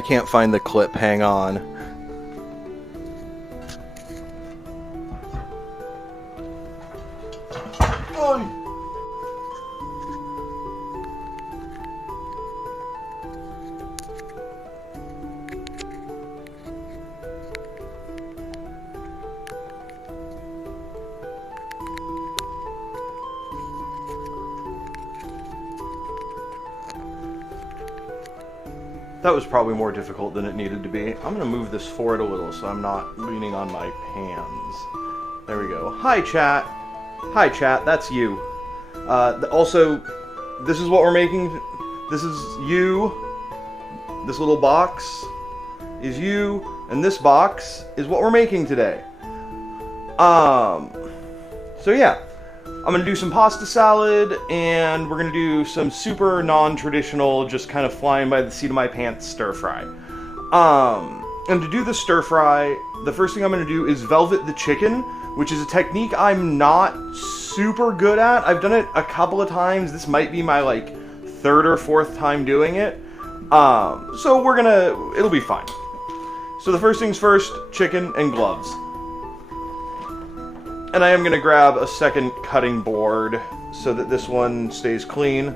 I can't find the clip, hang on. Oh. That was probably more difficult than it needed to be. I'm gonna move this forward a little so I'm not leaning on my hands. There we go. Hi, chat. Hi, chat. That's you. Also, this is what we're making. This is you. This little box is you, and this box is what we're making today. So yeah. I'm going to do some pasta salad, and we're going to do some super non-traditional, just kind of flying by the seat of my pants stir fry. And to do the stir fry, the first thing I'm going to do is velvet the chicken, which is a technique I'm not super good at. I've done it a couple of times. This might be my, like, third or fourth time doing it. So it'll be fine. So the first things first, chicken and gloves. And I am going to grab a second cutting board so that this one stays clean.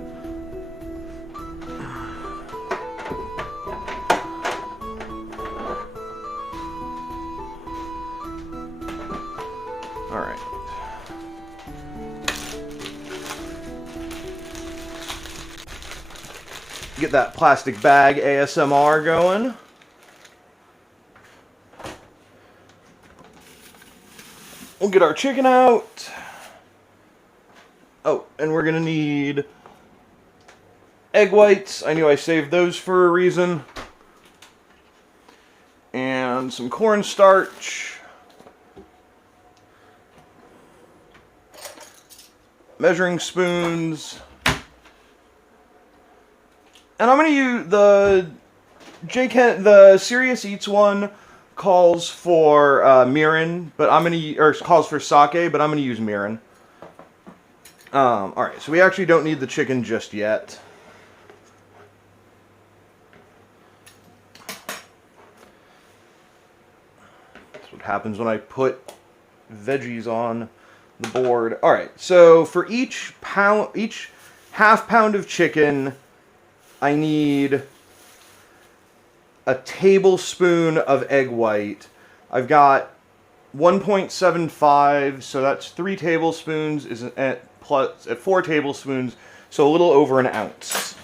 Alright. Get that plastic bag ASMR going. We'll get our chicken out. Oh, and we're gonna need egg whites. I knew I saved those for a reason. And some cornstarch. Measuring spoons. And I'm gonna use the Serious Eats one. Calls for mirin, but calls for sake, but I'm gonna use mirin. Alright, so we actually don't need the chicken just yet. That's what happens when I put veggies on the board. Alright, so for each half pound of chicken, I need a tablespoon of egg white. I've got 1.75, so that's 3 tablespoons is at 4 tablespoons, so a little over an ounce.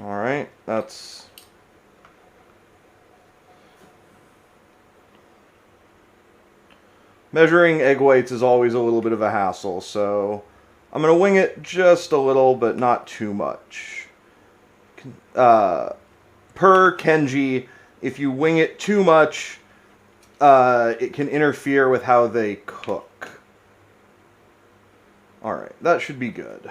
All right, that's measuring egg whites is always a little bit of a hassle, so I'm going to wing it just a little, but not too much. Per Kenji, if you wing it too much, it can interfere with how they cook. Alright, that should be good.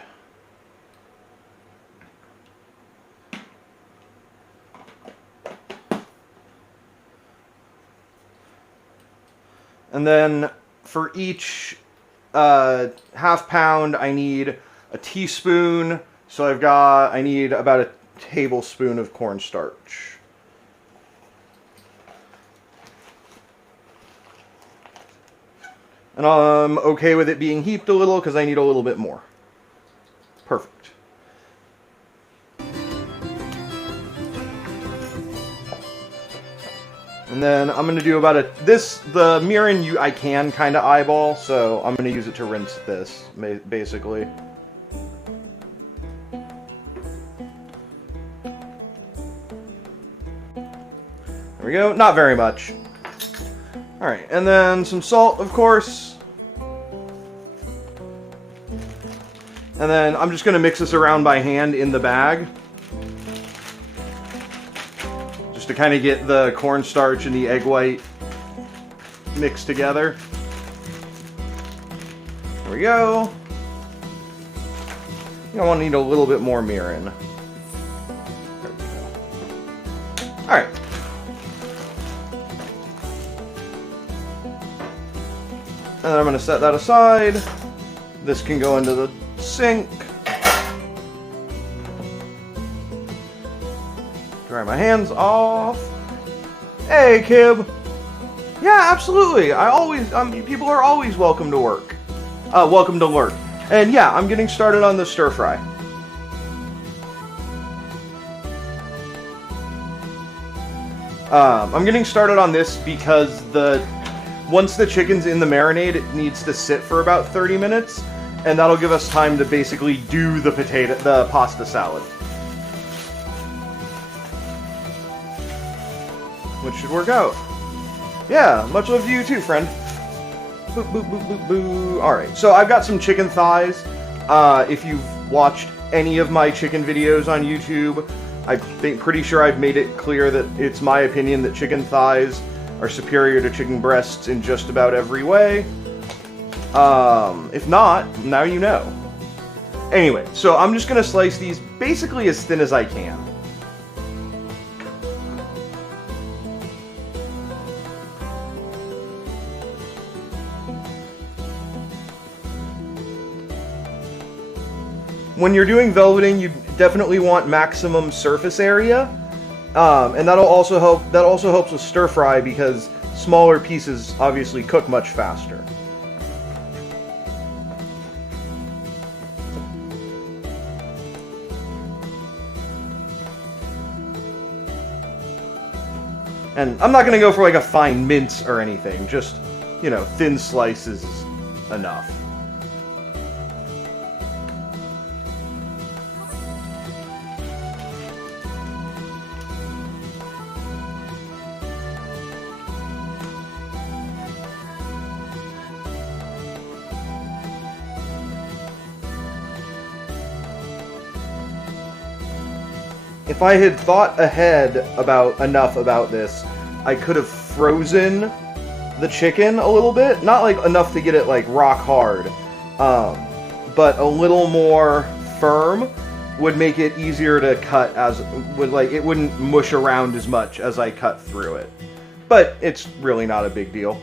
And then for each half pound, I need a teaspoon. So I need about a tablespoon of cornstarch. And I'm okay with it being heaped a little because I need a little bit more. Perfect. And then I'm going to do about the mirin I can kind of eyeball, so I'm going to use it to rinse this, basically. There we go, not very much. Alright, and then some salt, of course. And then I'm just going to mix this around by hand in the bag. To kind of get the cornstarch and the egg white mixed together. There we go. I want to need a little bit more mirin. There we go. Alright. And then I'm going to set that aside. This can go into the sink. Dry my hands off. Hey, Kib. Yeah, absolutely. People are always welcome to work. Welcome to lurk. And yeah, I'm getting started on the stir fry. I'm getting started on this because once the chicken's in the marinade, it needs to sit for about 30 minutes, and that'll give us time to basically do the pasta salad. Which should work out. Yeah, much love to you too, friend. Boop, boop, boop, boop, boo. Alright, so I've got some chicken thighs. If you've watched any of my chicken videos on YouTube, I'm pretty sure I've made it clear that it's my opinion that chicken thighs are superior to chicken breasts in just about every way. If not, now you know. Anyway, so I'm just going to slice these basically as thin as I can. When you're doing velveting, you definitely want maximum surface area, and that'll also help. That also helps with stir fry because smaller pieces obviously cook much faster. And I'm not going to go for like a fine mince or anything. Just, you know, thin slices is enough. If I had thought ahead enough about this, I could have frozen the chicken a little bit. Not like enough to get it like rock hard, but a little more firm would make it easier to cut, it wouldn't mush around as much as I cut through it. But it's really not a big deal.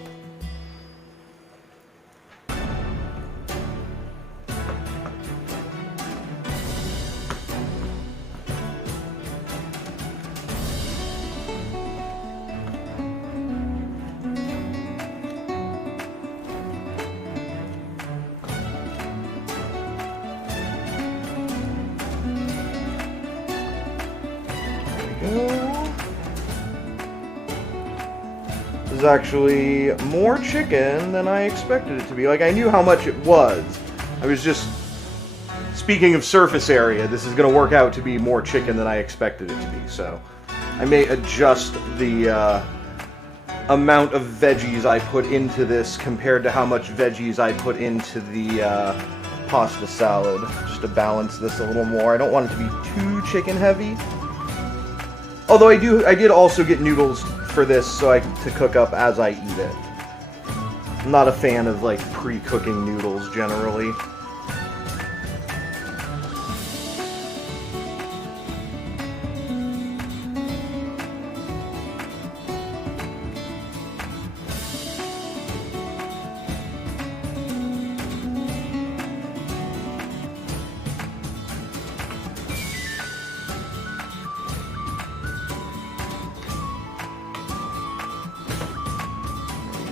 This is actually more chicken than I expected it to be. Like, I knew how much it was. I was just... Speaking of surface area, this is going to work out to be more chicken than I expected it to be, so... I may adjust the amount of veggies I put into this compared to how much veggies I put into the pasta salad, just to balance this a little more. I don't want it to be too chicken heavy. Although I did also get noodles for this to cook up as I eat it. I'm not a fan of like pre-cooking noodles generally.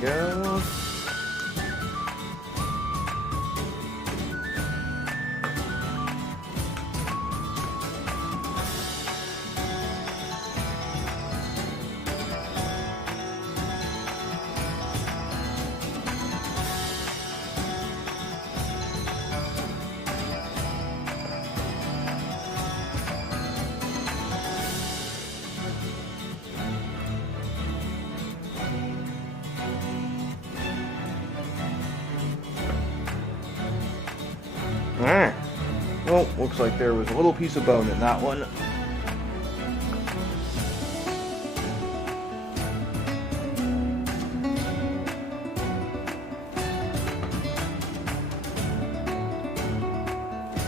Go. Alright. Well, looks like there was a little piece of bone in that one.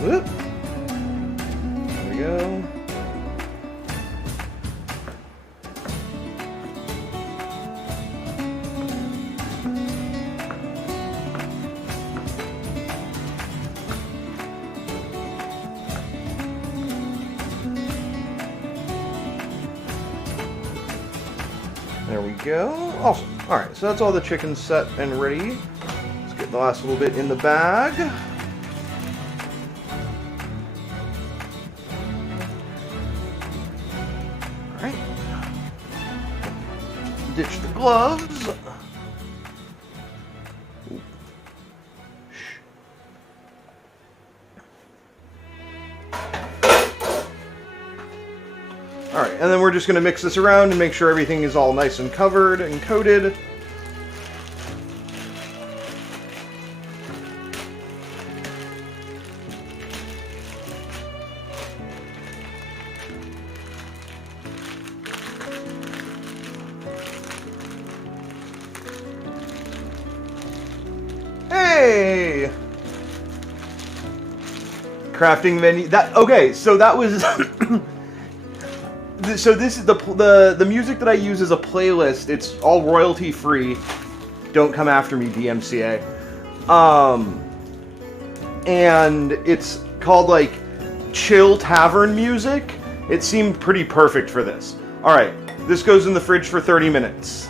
Whoop. There we go. There we go. Awesome. Alright, so that's all the chicken set and ready. Let's get the last little bit in the bag. Alright. Ditch the gloves. Alright, and then we're just going to mix this around and make sure everything is all nice and covered and coated. Hey! Crafting menu. Okay, so that was... So this is the music that I use as a playlist. It's all royalty free. Don't come after me, DMCA. And it's called like chill tavern music. It seemed pretty perfect for this. All right, this goes in the fridge for 30 minutes.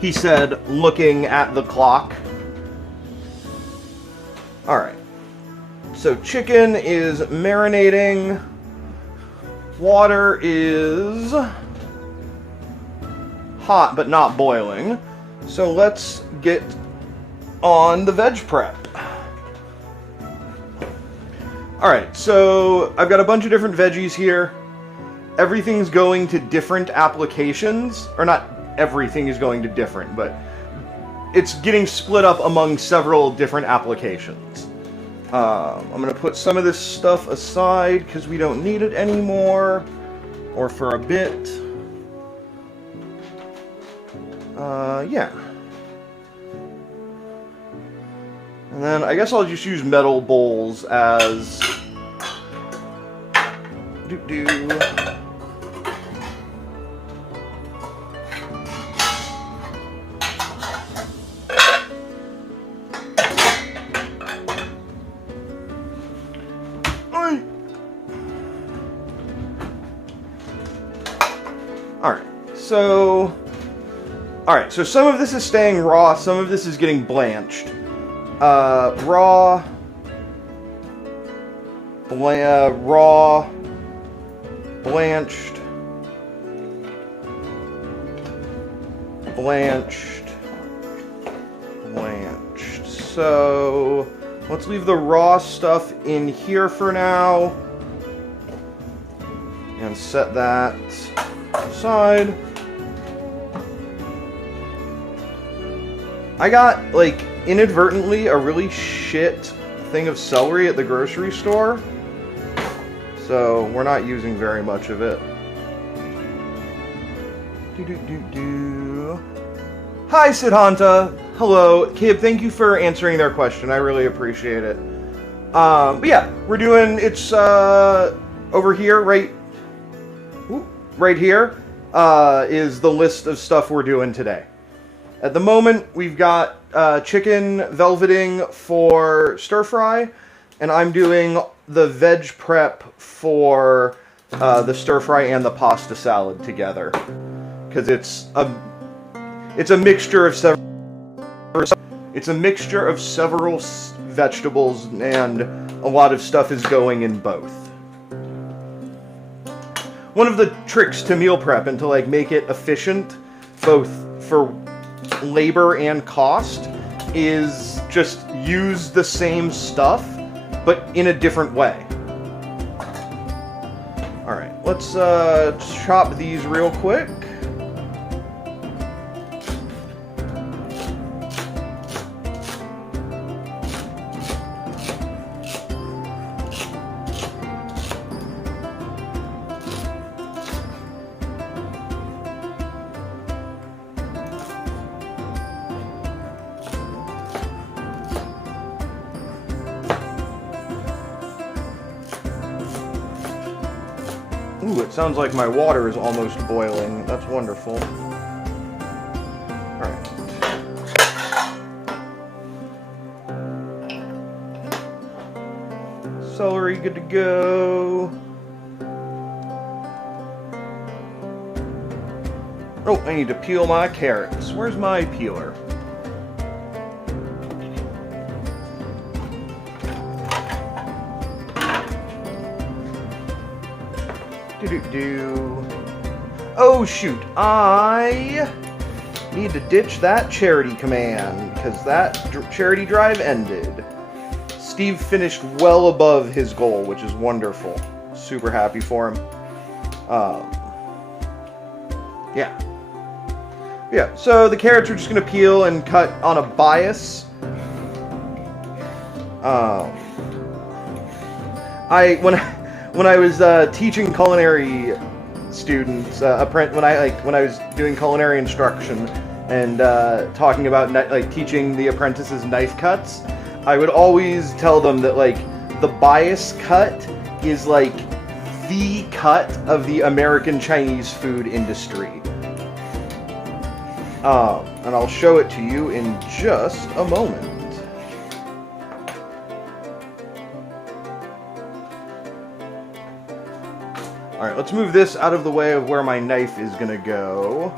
He said, looking at the clock. All right. So chicken is marinating. Water is hot but not boiling. So let's get on the veg prep. Alright, so I've got a bunch of different veggies here. Everything's going to different applications. Or not everything is going to different, but it's getting split up among several different applications. I'm going to put some of this stuff aside because we don't need it anymore, or for a bit. Yeah. And then I guess I'll just use metal bowls as... Alright, so some of this is staying raw, some of this is getting blanched. Raw, blanched, blanched. So, let's leave the raw stuff in here for now. And set that aside. I got, like, inadvertently a really shit thing of celery at the grocery store. So, we're not using very much of it. Hi, Siddhanta. Hello. Kib, thank you for answering their question. I really appreciate it. But yeah, we're doing, it's, over here, right here, is the list of stuff we're doing today. At the moment, we've got chicken velveting for stir fry, and I'm doing the veg prep for the stir fry and the pasta salad together, because it's a mixture of several vegetables, and a lot of stuff is going in both. One of the tricks to meal prep and to like make it efficient, both for labor and cost, is just use the same stuff but in a different way. Alright, let's chop these real quick. Ooh, it sounds like my water is almost boiling. That's wonderful. Alright. Celery, good to go. Oh, I need to peel my carrots. Where's my peeler? Oh shoot, I need to ditch that charity command because that charity drive ended. Steve finished well above his goal, which is wonderful. Super happy for him. Yeah, so the carrots are just going to peel and cut on a bias. When I was teaching culinary students, when I was doing culinary instruction and talking about teaching the apprentices knife cuts, I would always tell them that the bias cut is the cut of the American Chinese food industry. And I'll show it to you in just a moment. Alright, let's move this out of the way of where my knife is gonna go.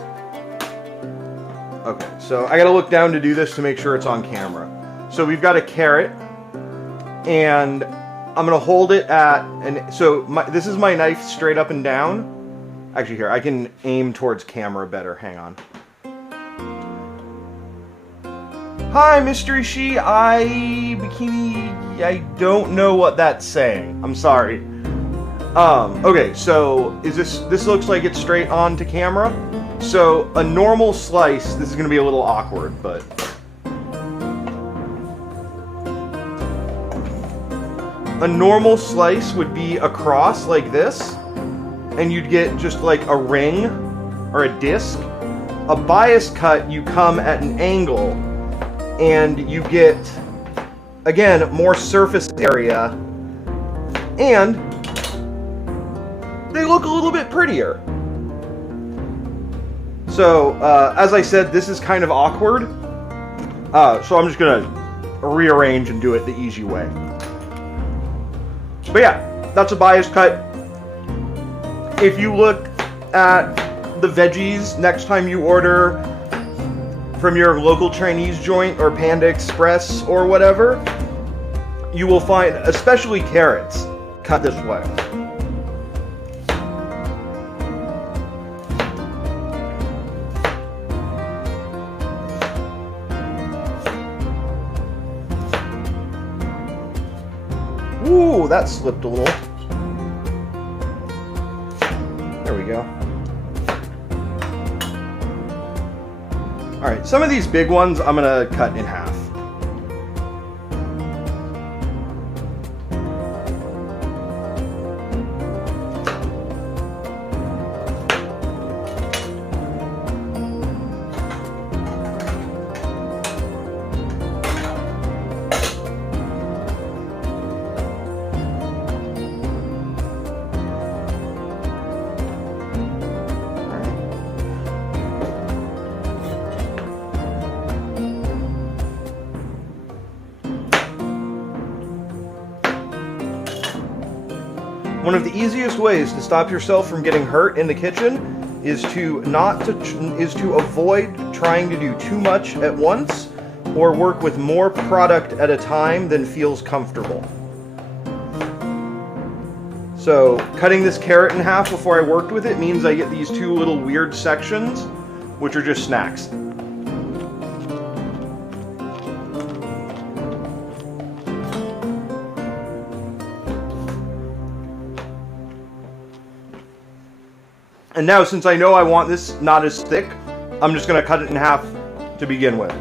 Okay, so I gotta look down to do this to make sure it's on camera. So we've got a carrot, and I'm gonna hold it at, this is my knife straight up and down. Actually here, I can aim towards camera better, hang on. Hi, Mystery She, I don't know what that's saying. I'm sorry. Okay, so this looks like it's straight on to camera. So a normal slice, this is gonna be a little awkward, but a normal slice would be across like this, and you'd get just a ring or a disc. A bias cut, you come at an angle, and you get, again, more surface area, and they look a little bit prettier. So, as I said, this is kind of awkward, so I'm just gonna rearrange and do it the easy way. But yeah, that's a bias cut. If you look at the veggies next time you order from your local Chinese joint or Panda Express or whatever, you will find, especially carrots, cut this way. Ooh, that slipped a little. There we go. Alright, some of these big ones I'm gonna cut in half. One of the easiest ways to stop yourself from getting hurt in the kitchen is to avoid trying to do too much at once or work with more product at a time than feels comfortable. So cutting this carrot in half before I worked with it means I get these two little weird sections, which are just snacks. And now, since I know I want this not as thick, I'm just going to cut it in half to begin with.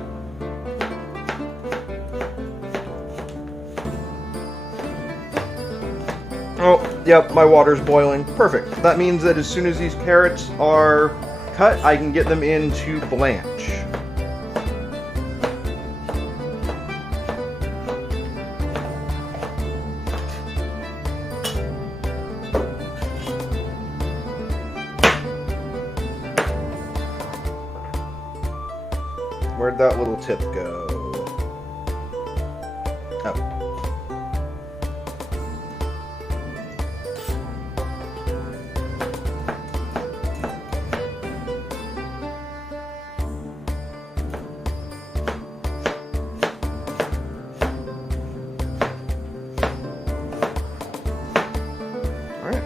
Oh, yep, my water's boiling. Perfect. That means that as soon as these carrots are cut, I can get them into blanch. Where'd that little tip go? Oh.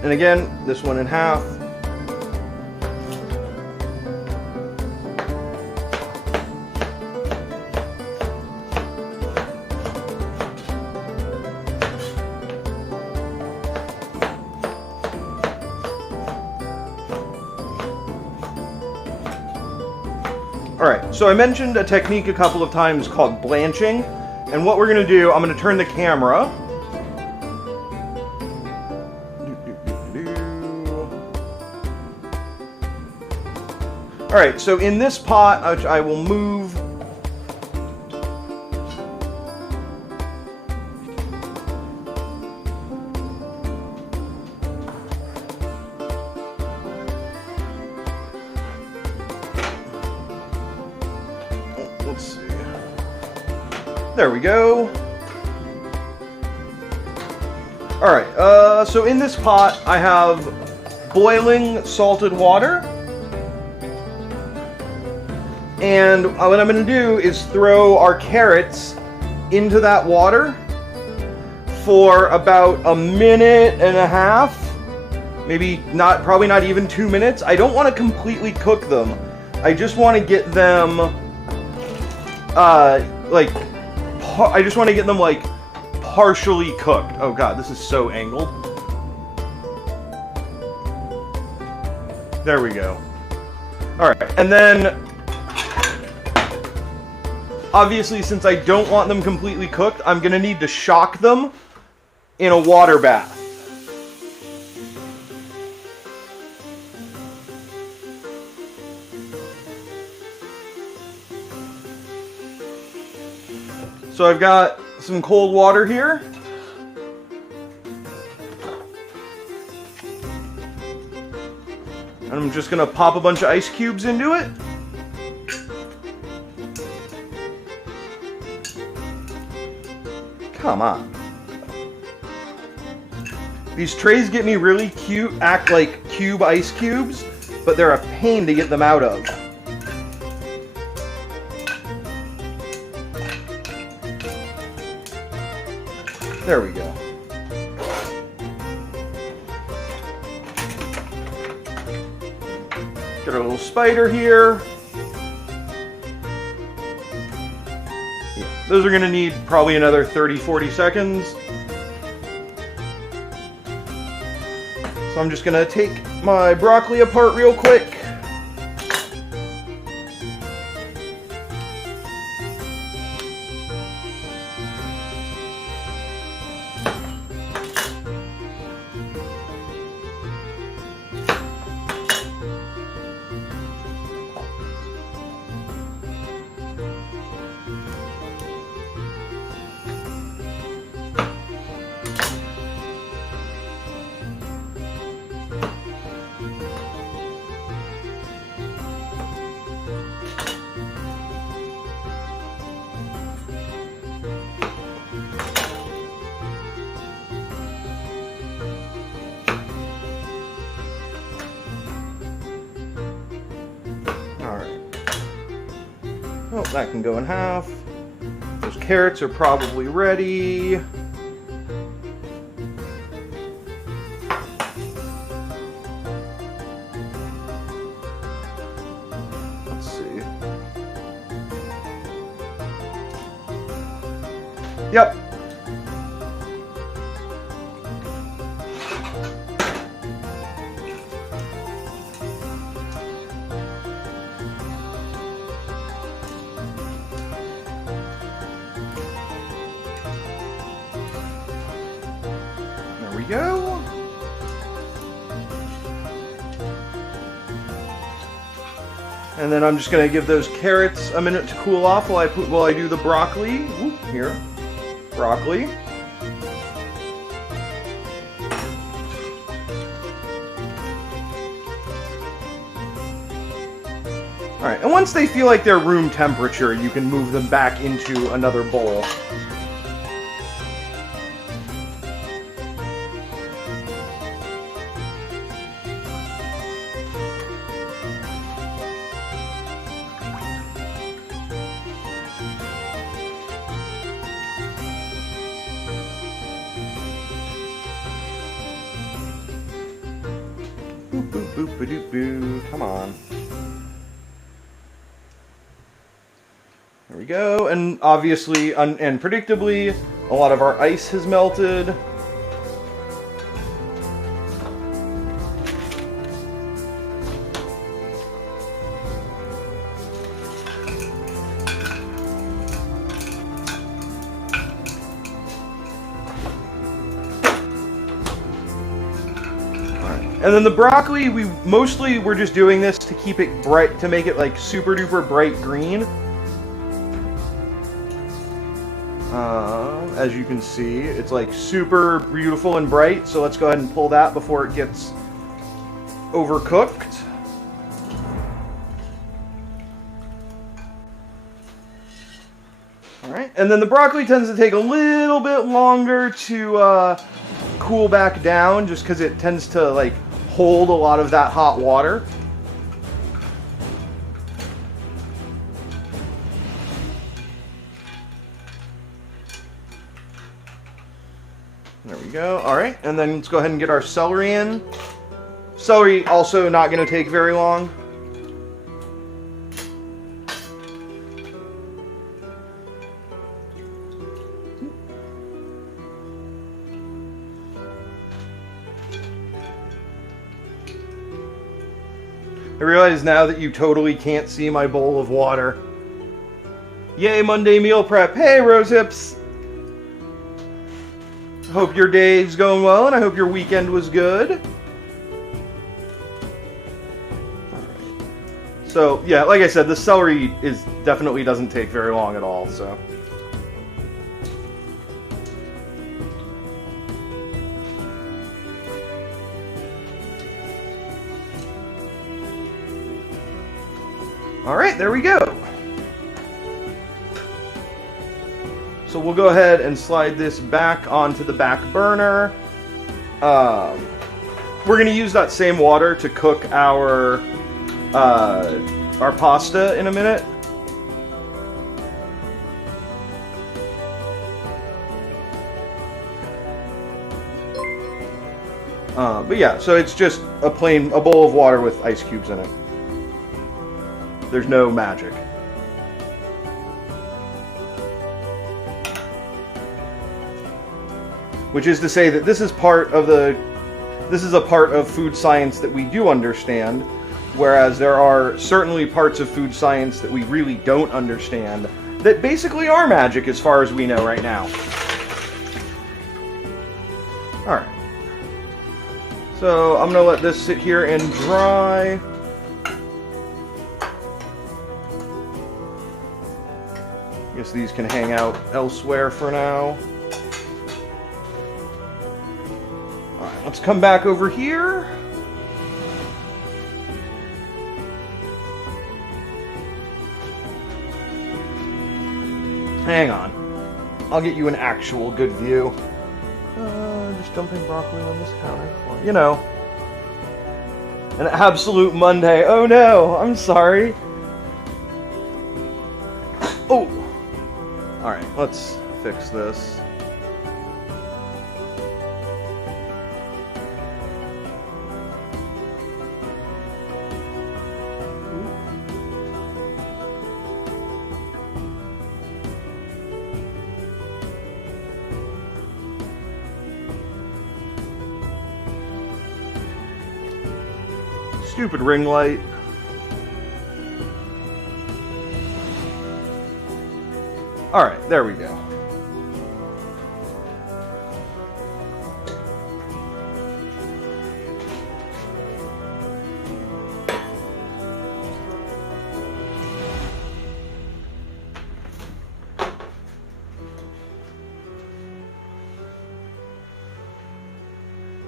And again, this one in half. Alright, so I mentioned a technique a couple of times called blanching, and what we're going to do, I'm going to turn the camera. Alright, so in this pot, which I will move. Let's see. There we go. Alright, so in this pot, I have boiling salted water. And what I'm going to do is throw our carrots into that water for about a minute and a half. Maybe not, probably not even 2 minutes. I don't want to completely cook them. I just want to get them, I just want to get them, like, partially cooked. Oh god, this is so angled. There we go. Alright, and then, obviously, since I don't want them completely cooked, I'm going to need to shock them in a water bath. So I've got some cold water here. And I'm just going to pop a bunch of ice cubes into it. Come on. These trays get me really cute, act like cube ice cubes, but they're a pain to get them out of. There we go. Get our little spider here. Those are going to need probably another 30-40 seconds. So I'm just going to take my broccoli apart real quick. Oh, that can go in half. Those carrots are probably ready. Let's see. Yep. There we go. And then I'm just going to give those carrots a minute to cool off while I do the broccoli. Whoop, here. Broccoli. Alright, and once they feel like they're room temperature, you can move them back into another bowl. Boop-a-doop-boo. Come on. There we go. And obviously, and predictably, a lot of our ice has melted. And then the broccoli, we're just doing this to keep it bright, to make it like super duper bright green. As you can see, it's like super beautiful and bright. So let's go ahead and pull that before it gets overcooked. All right, and then the broccoli tends to take a little bit longer to cool back down, just because it tends to like hold a lot of that hot water. There we go. All right, and then let's go ahead and get our celery in. Celery also not going to take very long. I realize now that you totally can't see my bowl of water. Yay, Monday meal prep. Hey, Rose Hips. Hope your day's going well, and I hope your weekend was good. Alright. So, yeah, like I said, the celery definitely doesn't take very long at all, so. Alright, there we go. So we'll go ahead and slide this back onto the back burner. We're going to use that same water to cook our pasta in a minute. But yeah, so it's just a bowl of water with ice cubes in it. There's no magic. Which is to say that this is a part of food science that we do understand, whereas there are certainly parts of food science that we really don't understand that basically are magic as far as we know right now. Alright. So I'm going to let this sit here and dry. Guess these can hang out elsewhere for now. Alright, let's come back over here. Hang on. I'll get you an actual good view. Just dumping broccoli on this counter. You know. An absolute Monday. Oh no, I'm sorry. Oh! Alright, let's fix this. Stupid ring light. Alright, there we go.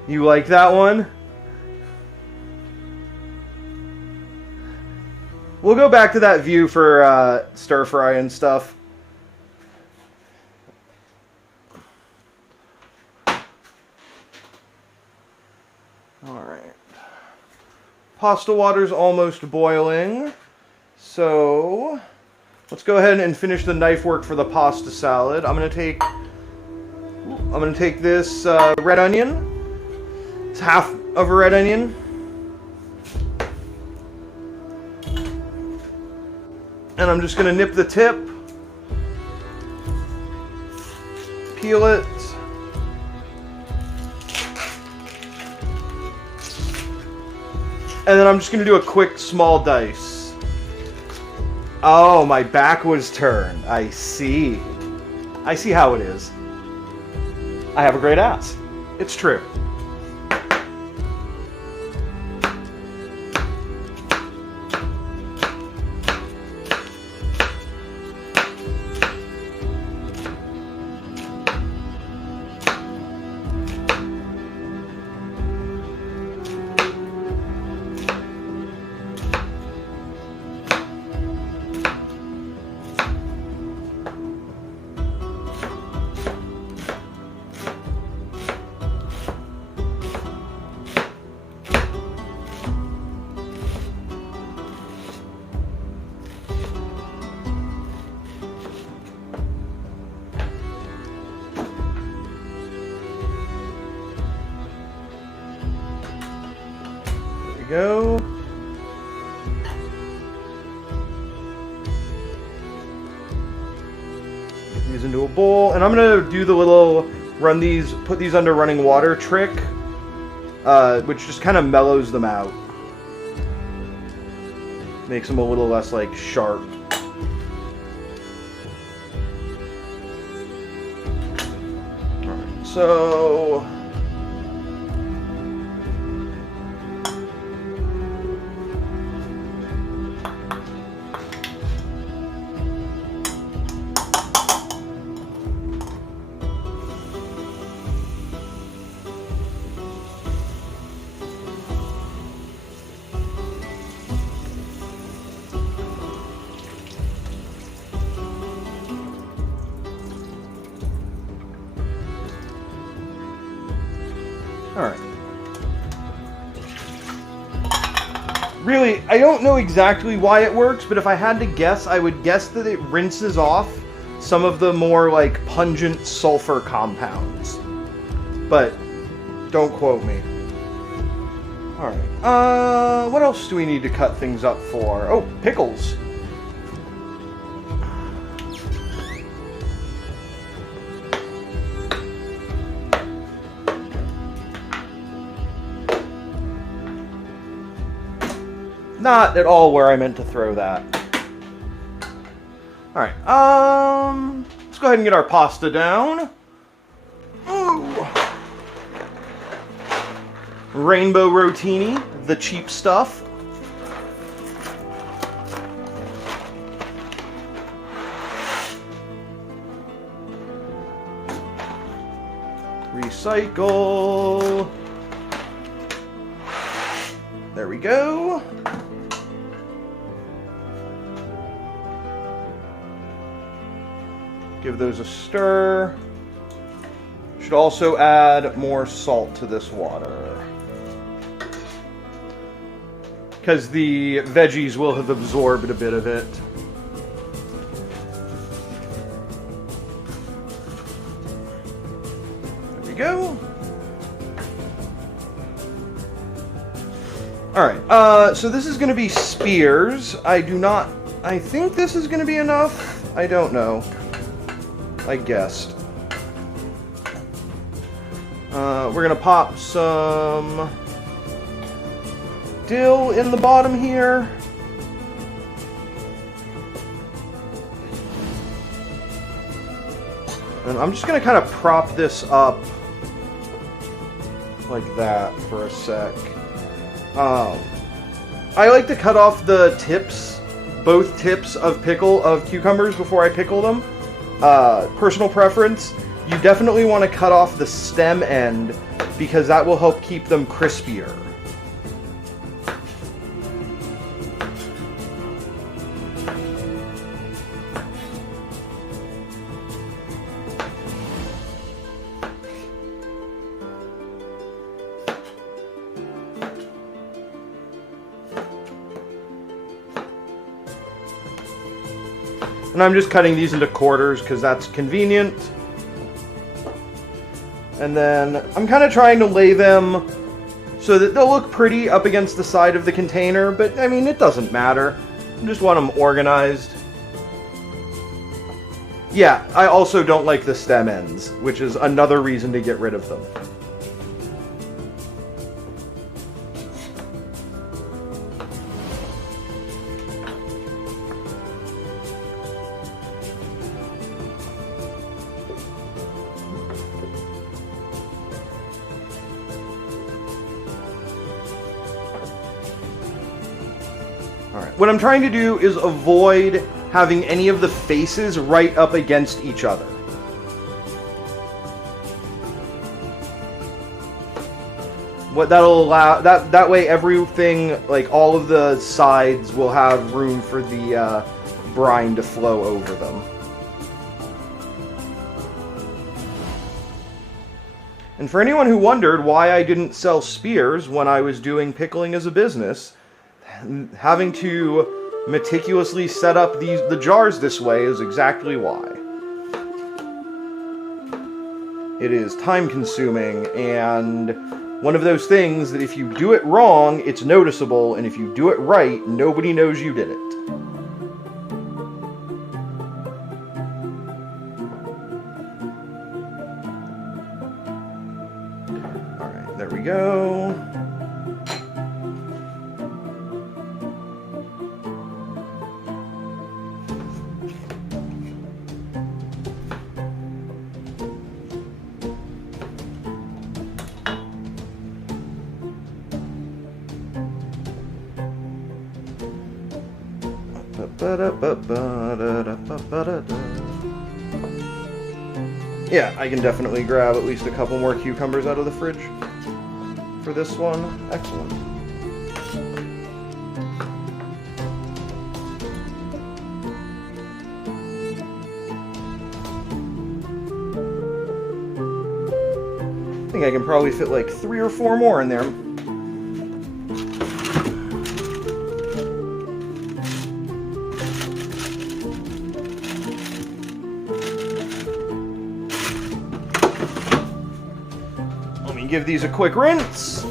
You like that one? We'll go back to that view for stir fry and stuff. Alright. Pasta water's almost boiling. So let's go ahead and finish the knife work for the pasta salad. I'm gonna take this red onion. It's half of a red onion. And I'm just going to nip the tip, peel it, and then I'm just going to do a quick small dice. Oh, my back was turned. I see. I see how it is. I have a great ass. It's true. Go. Put these into a bowl, and I'm gonna do the little put these under running water trick, which just kind of mellows them out, makes them a little less like sharp. All right, so. Alright. Really, I don't know exactly why it works, but if I had to guess, I would guess that it rinses off some of the more, like, pungent sulfur compounds. But, don't quote me. Alright, what else do we need to cut things up for? Oh, pickles. Not at all where I meant to throw that. Alright, let's go ahead and get our pasta down. Ooh. Rainbow rotini, the cheap stuff. Recycle. There we go. Give those a stir. Should also add more salt to this water, because the veggies will have absorbed a bit of it. There we go. Alright, so this is going to be spears. I think this is going to be enough. I don't know. I guessed. We're gonna pop some dill in the bottom here. And I'm just gonna kind of prop this up like that for a sec. I like to cut off the tips, both tips of cucumbers before I pickle them. Personal preference, you definitely want to cut off the stem end because that will help keep them crispier. And I'm just cutting these into quarters because that's convenient. And then I'm kind of trying to lay them so that they'll look pretty up against the side of the container, but I mean, it doesn't matter. I just want them organized. Yeah, I also don't like the stem ends, which is another reason to get rid of them. Alright, what I'm trying to do is avoid having any of the faces right up against each other. What that'll allow, that way everything, like all of the sides will have room for the brine to flow over them. And for anyone who wondered why I didn't sell spears when I was doing pickling as a business, having to meticulously set up the jars this way is exactly why. It is time consuming, and one of those things that if you do it wrong, it's noticeable, and if you do it right, nobody knows you did it. Alright, there we go. Yeah, I can definitely grab at least a couple more cucumbers out of the fridge for this one. Excellent. I think I can probably fit like 3 or 4 more in there. Give these a quick rinse.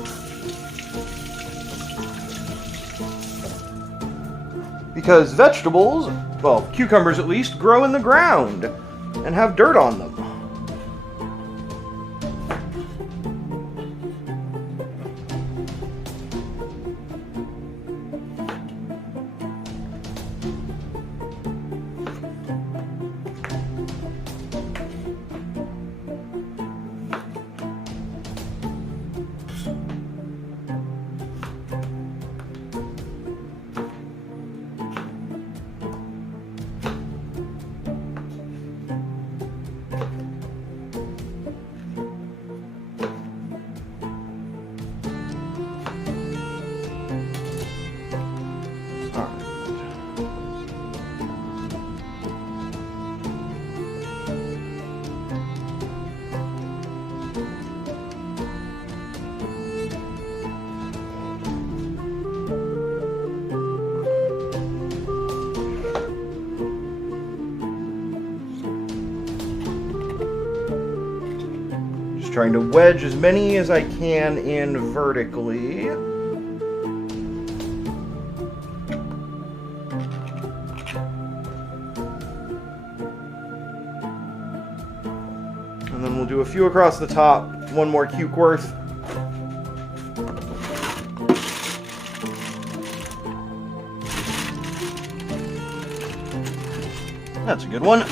Because vegetables, well, cucumbers at least, grow in the ground and have dirt on them. Trying to wedge as many as I can in vertically. And then we'll do a few across the top, 1 more cuke worth. That's a good one.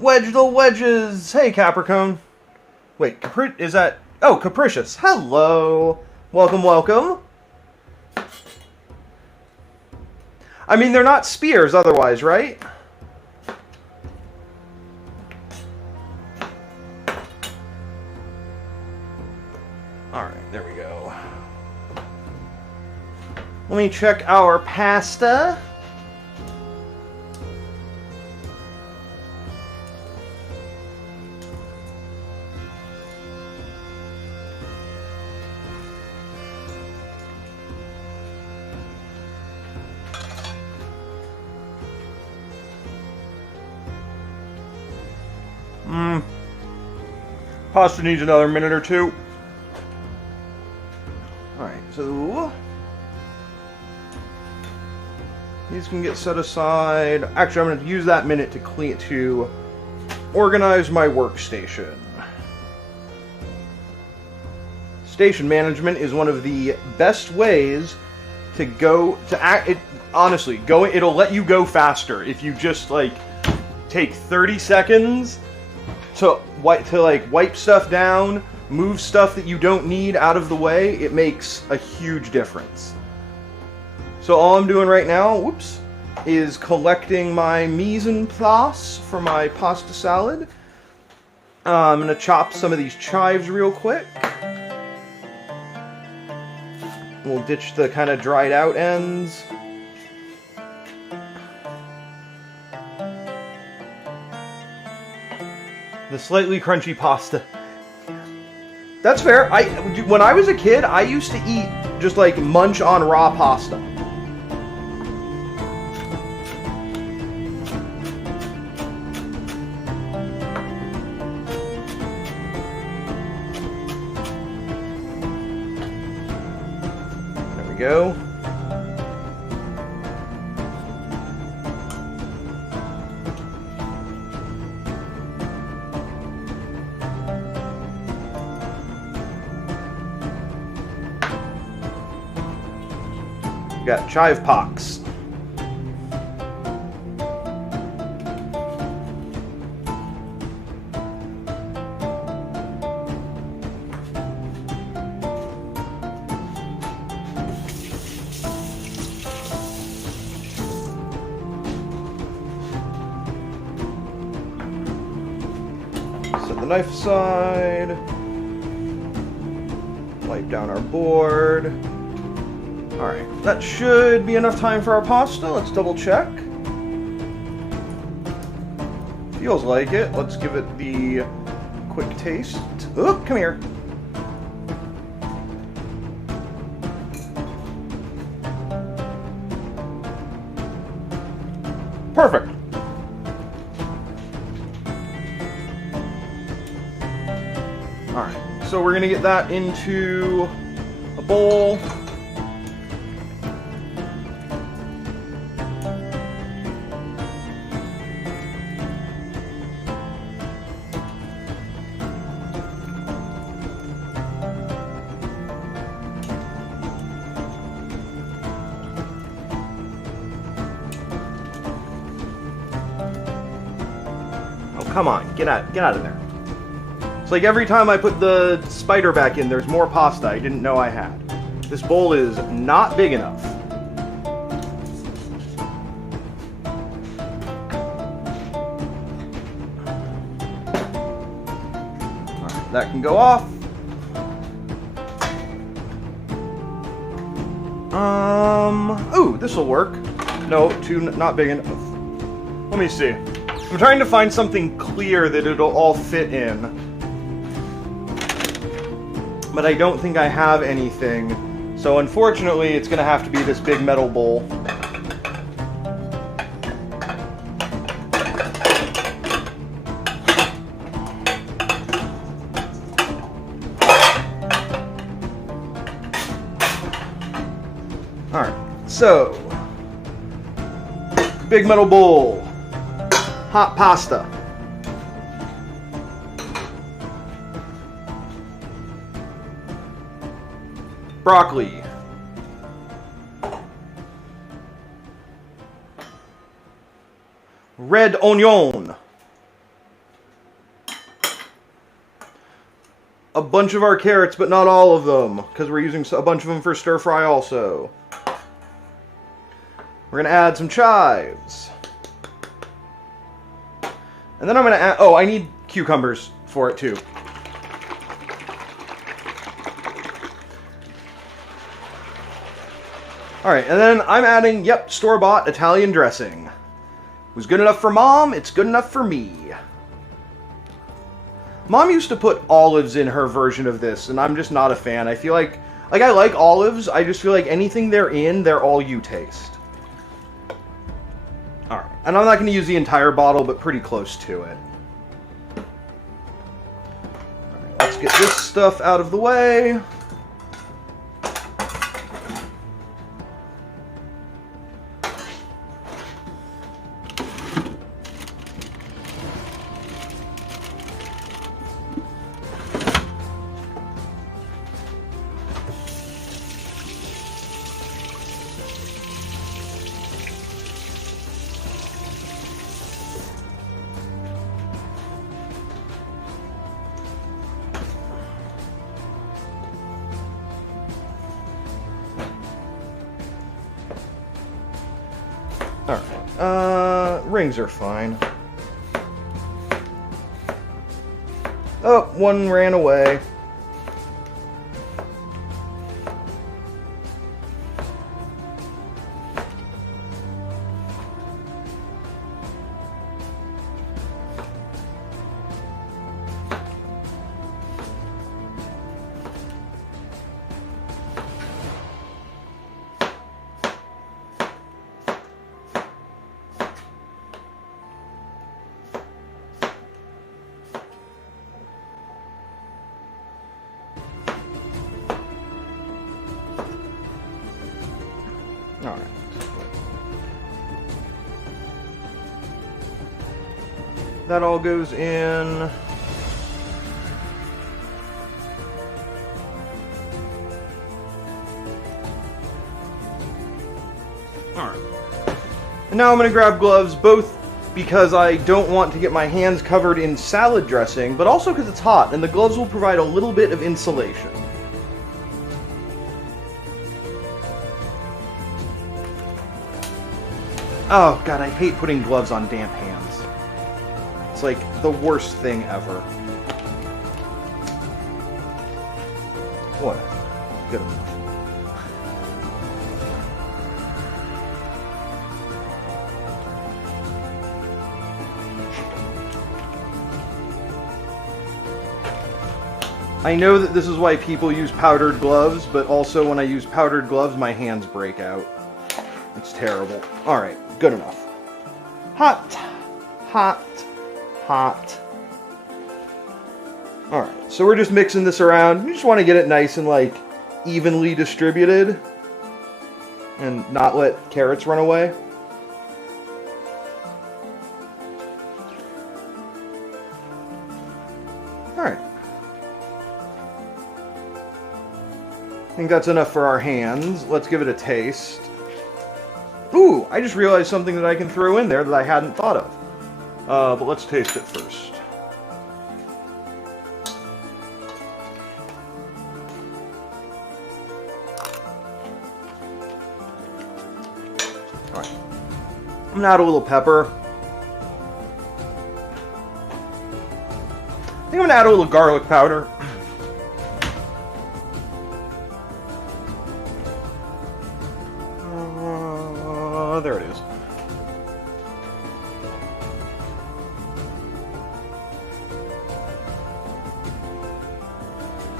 Wedge the wedges! Hey, Capricorn. Wait, is that... Oh, Capricious. Hello. Welcome, welcome. I mean, they're not spears otherwise, right? Alright, there we go. Let me check our pasta. Pasta needs another minute or two. So these can get set aside. Actually, I'm going to use that minute to organize my workstation. Station management is one of the best ways to go to act. Honestly, it'll let you go faster if you just like take 30 seconds to wipe stuff down, move stuff that you don't need out of the way. It makes a huge difference. So all I'm doing right now, is collecting my mise en place for my pasta salad. I'm gonna chop some of these chives real quick. We'll ditch the kind of dried out ends. The slightly crunchy pasta. That's fair. When I was a kid, I used to eat just like munch on raw pasta. There we go. Got chive pox. Set the knife aside. Wipe down our board. Alright, that should be enough time for our pasta. Let's double check. Feels like it. Let's give it the quick taste. Oh, come here. Perfect. Alright, so we're going to get that into a bowl. Come on, get out of there. It's like every time I put the spider back in, there's more pasta I didn't know I had. This bowl is not big enough. Alright, that can go off. Ooh, this'll work. No, not big enough. Let me see. I'm trying to find something clear that it'll all fit in. But I don't think I have anything. So unfortunately, it's going to have to be this big metal bowl. Alright, so big metal bowl. Hot pasta. Broccoli. Red onion. A bunch of our carrots, but not all of them, because we're using a bunch of them for stir fry also. We're going to add some chives. And then I'm going to add... Oh, I need cucumbers for it too. Alright, and then I'm adding, yep, store-bought Italian dressing. It was good enough for Mom, it's good enough for me. Mom used to put olives in her version of this, and I'm just not a fan. I feel like I like olives, I just feel like anything they're in, they're all you taste. Alright, and I'm not going to use the entire bottle, but pretty close to it. Alright, let's get this stuff out of the way. Rings are fine. Oh, one ran away. Alright. That all goes in. Alright. And now I'm going to grab gloves, both because I don't want to get my hands covered in salad dressing, but also because it's hot, and the gloves will provide a little bit of insulation. Oh, God, I hate putting gloves on damp hands. It's like the worst thing ever. What? Good enough. I know that this is why people use powdered gloves, but also when I use powdered gloves, my hands break out. It's terrible. Alright, good enough. Hot. Hot. Hot. Alright, so we're just mixing this around. You just want to get it nice and, like, evenly distributed. And not let carrots run away. Alright. I think that's enough for our hands. Let's give it a taste. Ooh, I just realized something that I can throw in there that I hadn't thought of. But let's taste it first. Alright. I'm gonna add a little pepper. I think I'm gonna add a little garlic powder. There it is.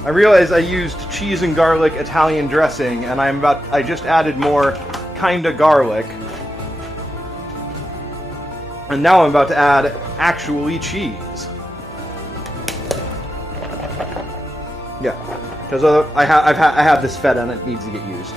I realized I used cheese and garlic Italian dressing, and I just added more kinda garlic. And now I'm about to add actually cheese. Yeah, because I have this feta and it needs to get used.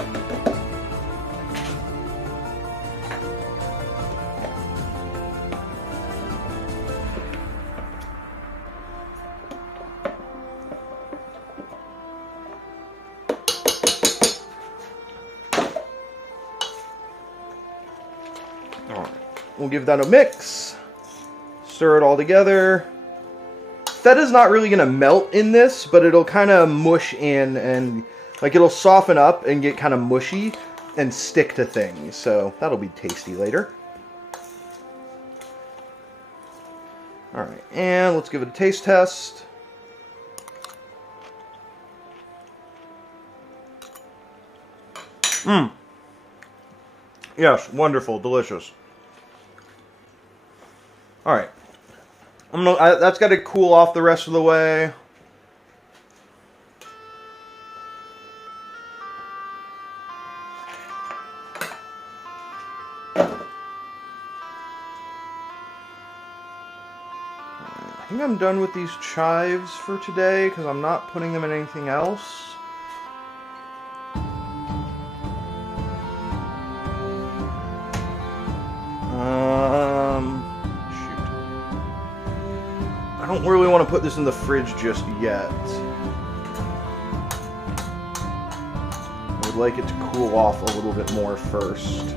We'll give that a mix. Stir it all together. Feta's not really going to melt in this, but it'll kind of mush in and like it'll soften up and get kind of mushy and stick to things. So that'll be tasty later. Alright, and let's give it a taste test. Mmm. Yes, wonderful, delicious. All right, that's got to cool off the rest of the way. I think I'm done with these chives for today because I'm not putting them in anything else. I don't really want to put this in the fridge just yet. I would like it to cool off a little bit more first.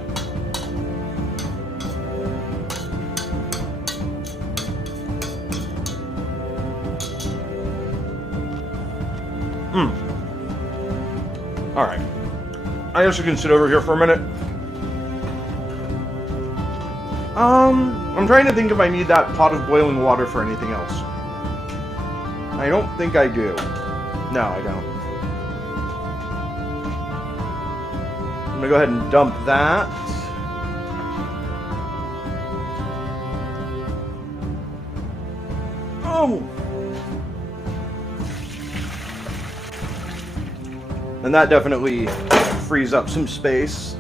Alright. I guess we can sit over here for a minute. I'm trying to think if I need that pot of boiling water for anything else. I don't think I do. No, I don't. I'm gonna go ahead and dump that. Oh! And that definitely frees up some space.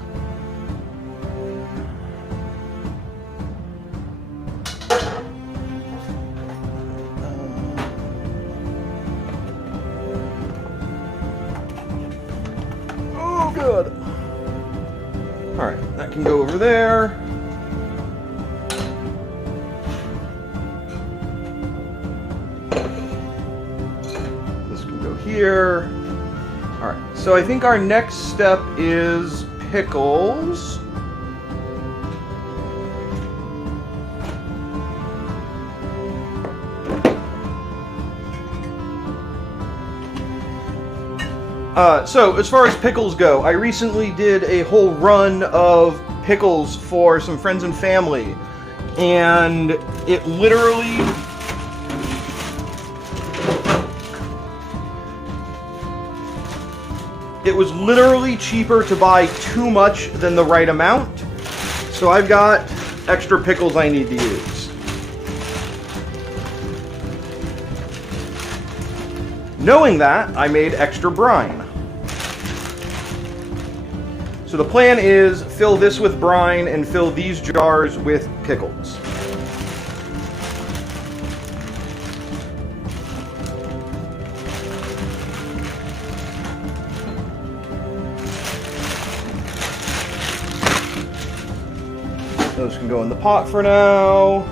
Oh, good. Alright, that can go over there. This can go here. Alright, so I think our next step is pickles. So as far as pickles go, I recently did a whole run of pickles for some friends and family, and it literally was literally cheaper to buy too much than the right amount. So I've got extra pickles I need to use. Knowing that, I made extra brine. So the plan is fill this with brine and fill these jars with pickles. Those can go in the pot for now.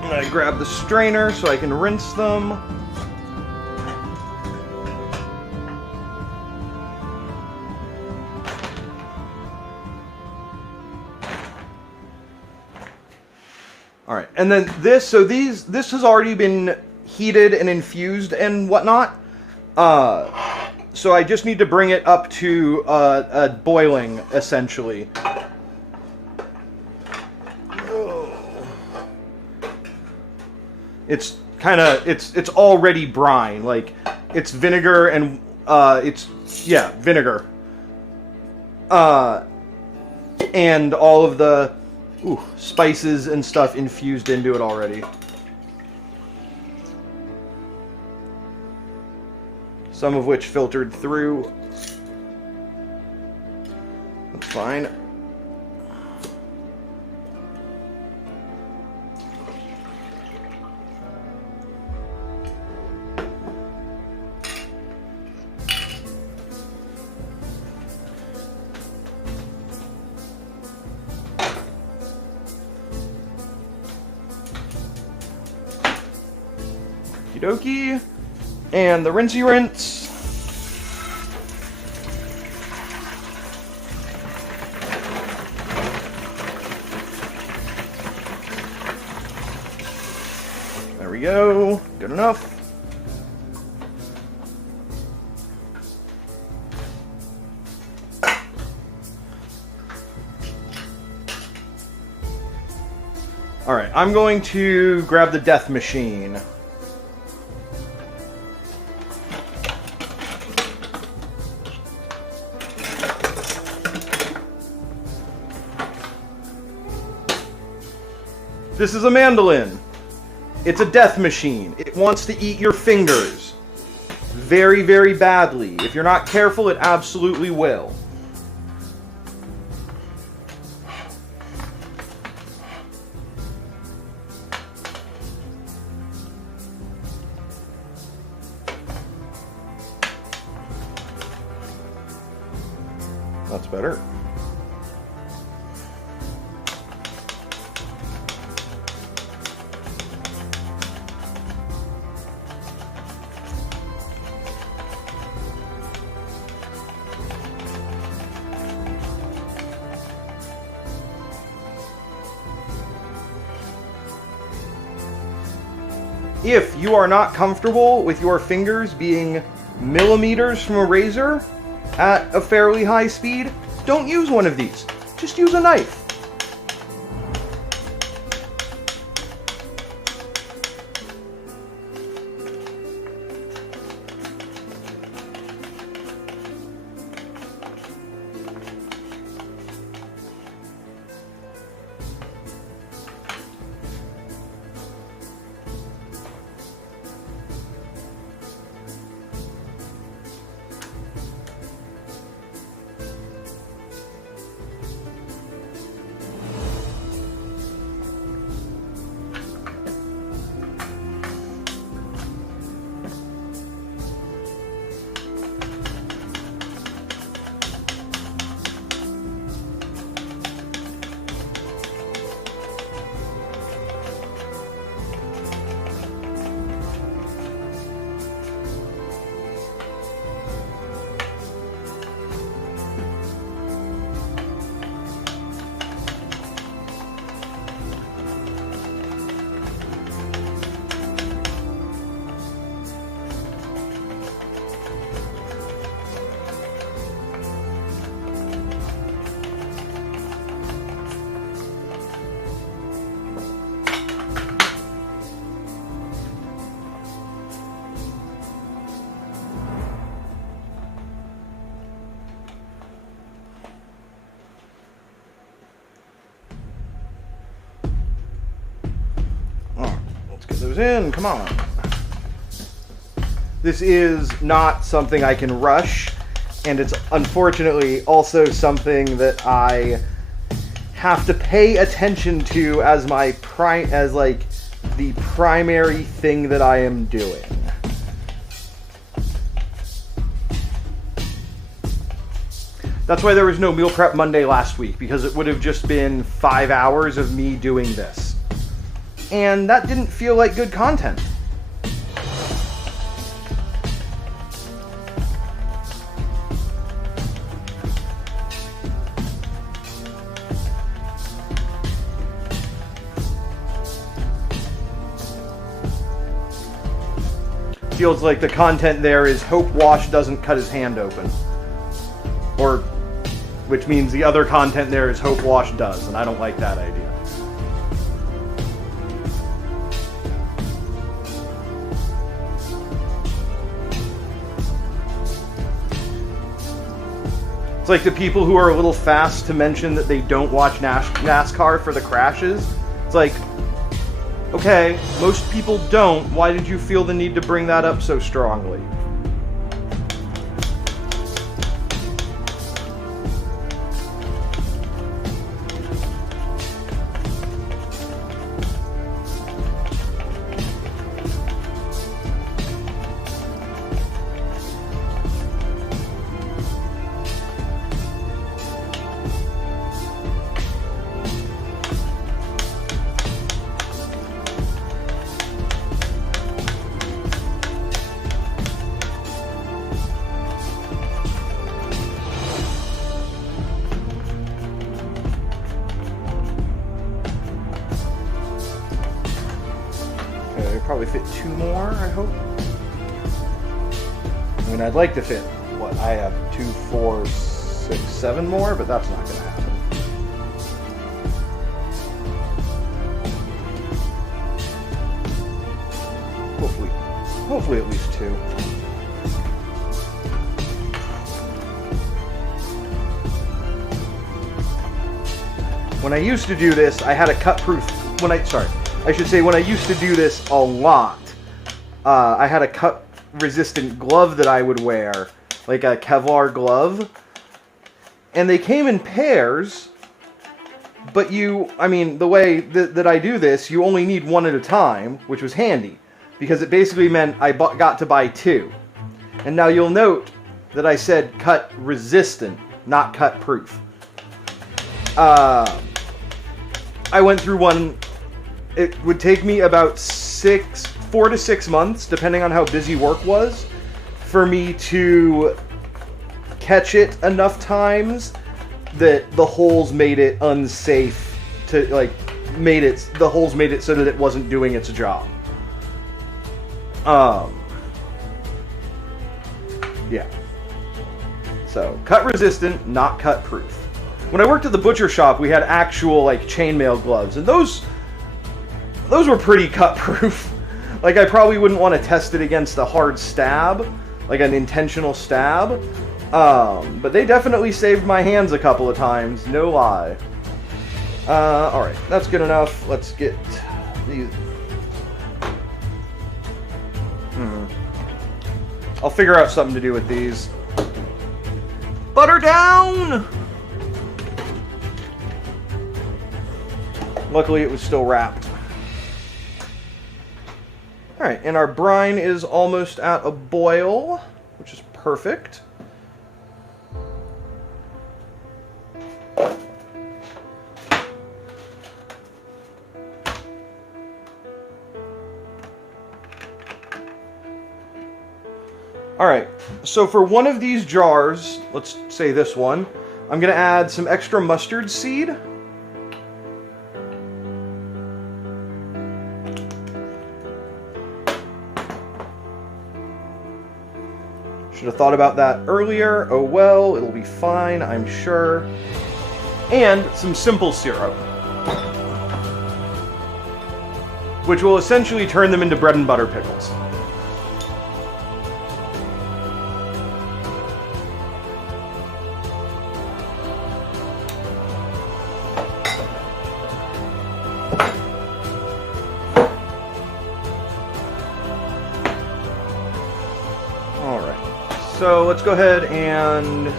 I'm gonna grab the strainer so I can rinse them. Alright, and then this has already been heated and infused and whatnot. So I just need to bring it up to boiling, essentially. It's it's already brine, like it's vinegar and vinegar. And all of the spices and stuff infused into it already. Some of which filtered through. That's fine. Okie dokie. And the rinsey rinse. There we go. Good enough. Alright, I'm going to grab the death machine. This is a mandolin. It's a death machine. It wants to eat your fingers. Very, very badly. If you're not careful, it absolutely will. That's better. If you are not comfortable with your fingers being millimeters from a razor at a fairly high speed, don't use one of these. Just use a knife. Let's get those in. Come on. This is not something I can rush, and it's unfortunately also something that I have to pay attention to as my the primary thing that I am doing. That's why there was no Meal Prep Monday last week, because it would have just been 5 hours of me doing this. And that didn't feel like good content. Feels like the content there is Hope Wash doesn't cut his hand open. Or, which means the other content there is Hope Wash does, and I don't like that idea. It's like the people who are a little fast to mention that they don't watch NASCAR for the crashes. It's like, okay, most people don't. Why did you feel the need to bring that up so strongly? Probably fit 2 more, I hope. I mean, I'd like to fit, what, I have 2, 4, 6, 7 more, but that's not going to happen. Hopefully at least 2. When I used to do this, I had a cut-proof, when I used to do this a lot, I had a cut-resistant glove that I would wear, like a Kevlar glove, and they came in pairs, but the way that I do this, you only need one at a time, which was handy, because it basically meant I got to buy 2. And now you'll note that I said cut-resistant, not cut-proof. I went through one. It would take me about 4 to 6 months, depending on how busy work was, for me to catch it enough times that the holes made it unsafe to, the holes made it so that it wasn't doing its job. Yeah. So, cut resistant, not cut proof. When I worked at the butcher shop, we had actual, chainmail gloves, and those were pretty cut-proof. I probably wouldn't want to test it against a hard stab, like an intentional stab. But they definitely saved my hands a couple of times, no lie. Alright, that's good enough. Let's get these. I'll figure out something to do with these. Butter down! Luckily, it was still wrapped. Alright, and our brine is almost at a boil, which is perfect. Alright, so for one of these jars, let's say this one, I'm going to add some extra mustard seed. Should have thought about that earlier. Oh well, it'll be fine, I'm sure. And some simple syrup, which will essentially turn them into bread and butter pickles. so let's go ahead and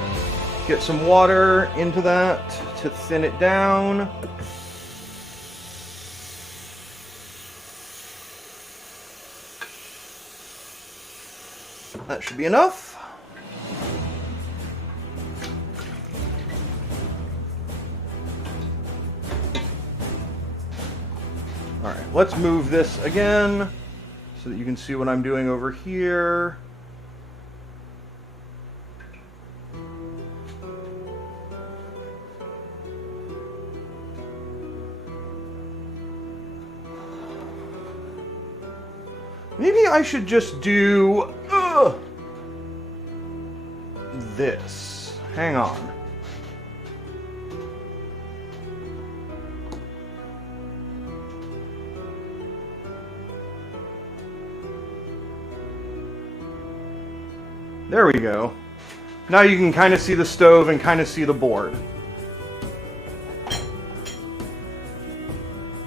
get some water into that to thin it down. That should be enough. All right, let's move this again so that you can see what I'm doing over here. Maybe I should just do this. Hang on. There we go. Now you can kind of see the stove and kind of see the board.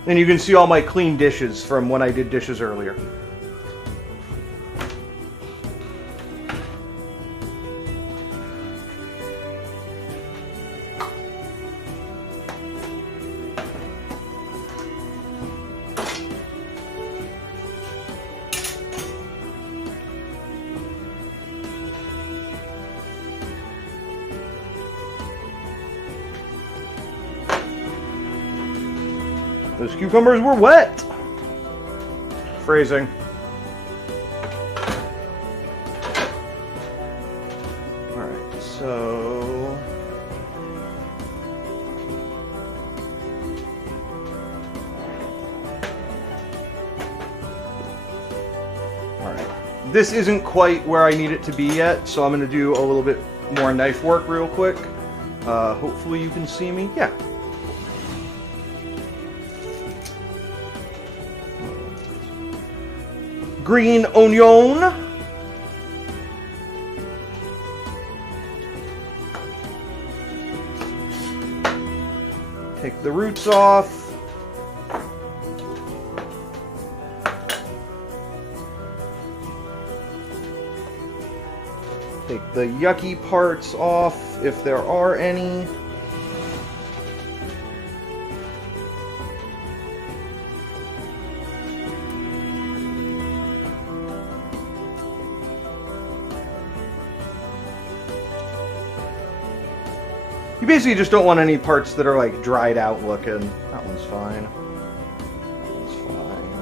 And you can see all my clean dishes from when I did dishes earlier. Those cucumbers were wet. Phrasing. Alright, so... Alright. This isn't quite where I need it to be yet, so I'm going to do a little bit more knife work real quick. Hopefully you can see me. Yeah. Green onion. Take the roots off. Take the yucky parts off if there are any. You basically just don't want any parts that are like dried out looking. That one's fine. That one's fine.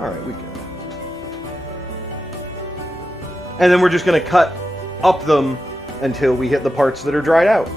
Alright, we good. And then we're just going to cut up them until we hit the parts that are dried out.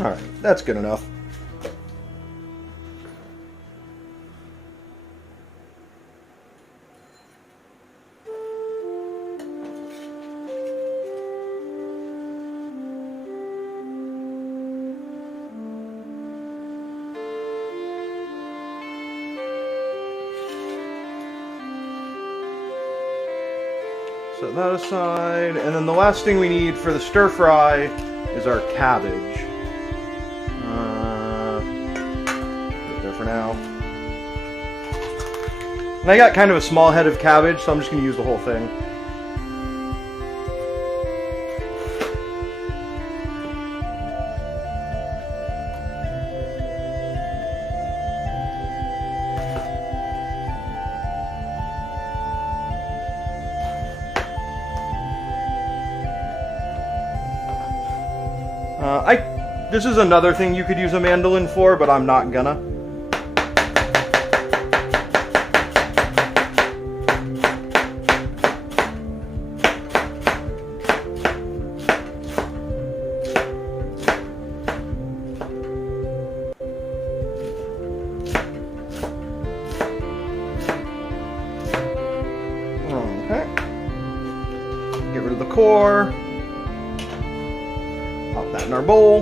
Alright, that's good enough. Set that aside, and then the last thing we need for the stir fry is our cabbage. Put it there for now. And I got kind of a small head of cabbage, so I'm just going to use the whole thing. This is another thing you could use a mandolin for, but I'm not gonna. floor. Pop that in our bowl.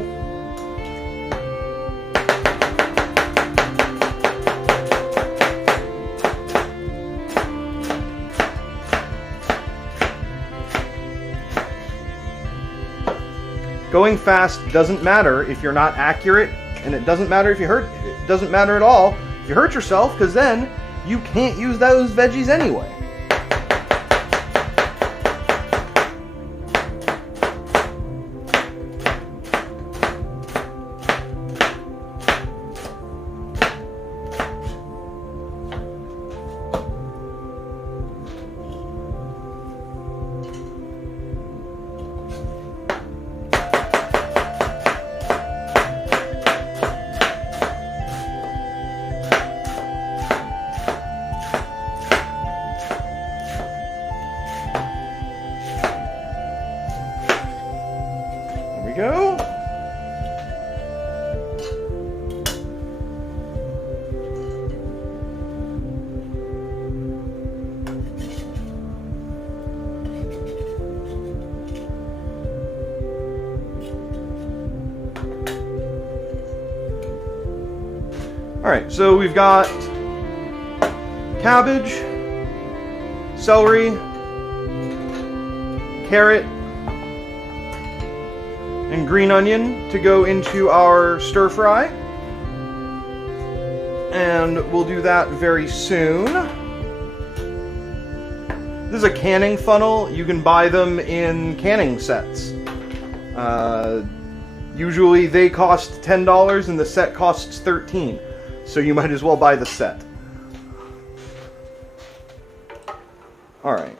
Going fast doesn't matter if you're not accurate, and it doesn't matter if you hurt. It doesn't matter at all if you hurt yourself, because then you can't use those veggies anyway. Go. All right, so we've got cabbage, celery, carrot, and green onion to go into our stir fry, and we'll do that very soon. This is a canning funnel. You can buy them in canning sets. Usually they cost $10 and the set costs $13, so you might as well buy the set. All right.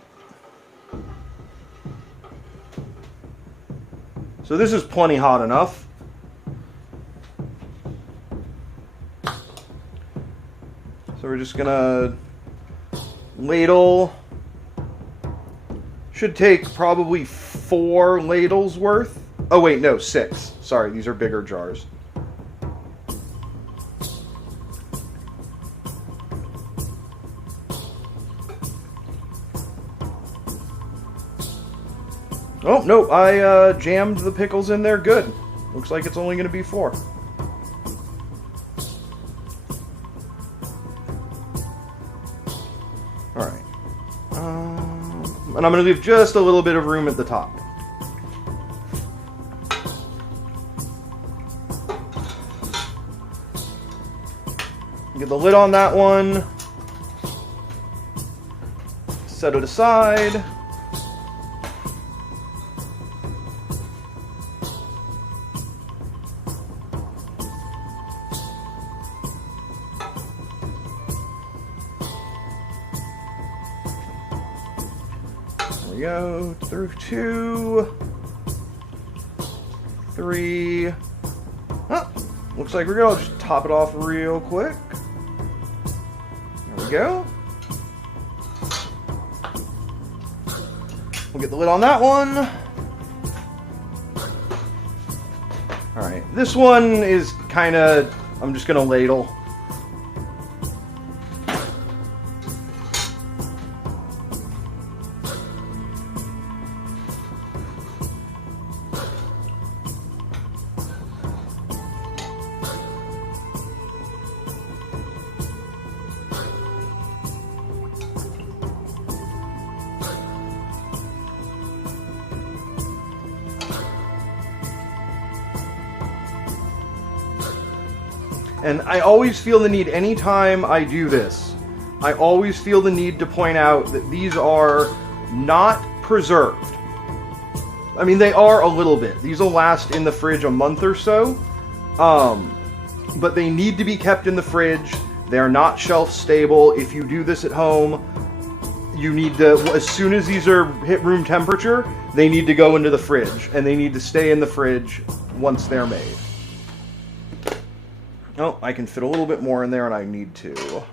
So this is plenty hot enough. So we're just gonna ladle. Should take probably 4 ladles worth. Oh wait, no, 6. Sorry, these are bigger jars. Oh, no, I jammed the pickles in there good. Looks like it's only going to be 4. Alright. And I'm going to leave just a little bit of room at the top. Get the lid on that one. Set it aside. We go through 2, 3. Oh, looks like we're good. I'll just top it off real quick. There we go. We'll get the lid on that one. All right, this one is kind of, I'm just gonna ladle. And I always feel the need, anytime I do this, I always feel the need to point out that these are not preserved. I mean, they are a little bit. These will last in the fridge a month or so, but they need to be kept in the fridge. They're not shelf stable. If you do this at home, you need to, as soon as these are hit room temperature, they need to go into the fridge, and they need to stay in the fridge once they're made. Oh, I can fit a little bit more in there, and I need to.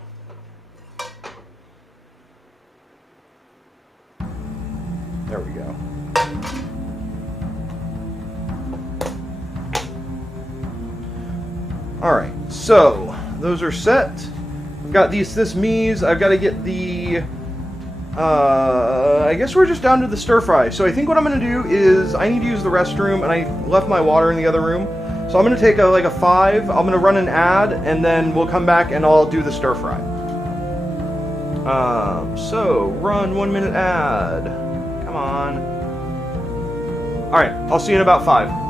There we go. All right, so those are set. I've got this mise. I've got to get the I guess we're just down to the stir fry. So I think what I'm going to do is I need to use the restroom, and I left my water in the other room. So I'm going to take like a 5. I'm going to run an ad, and then we'll come back and I'll do the stir fry. So run 1 minute ad. Come on. All right, I'll see you in about 5.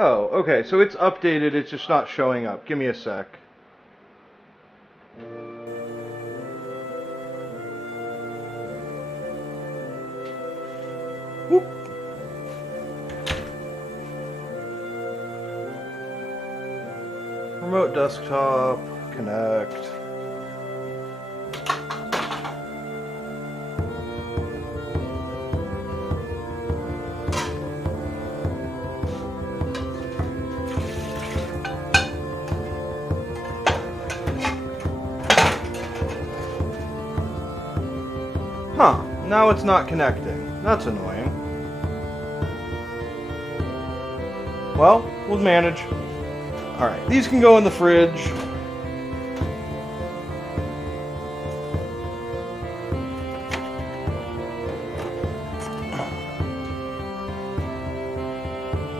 Oh, okay, so it's updated, it's just not showing up. Give me a sec. Whoop. Remote desktop, connect. Huh, now it's not connecting. That's annoying. Well, we'll manage. Alright, these can go in the fridge.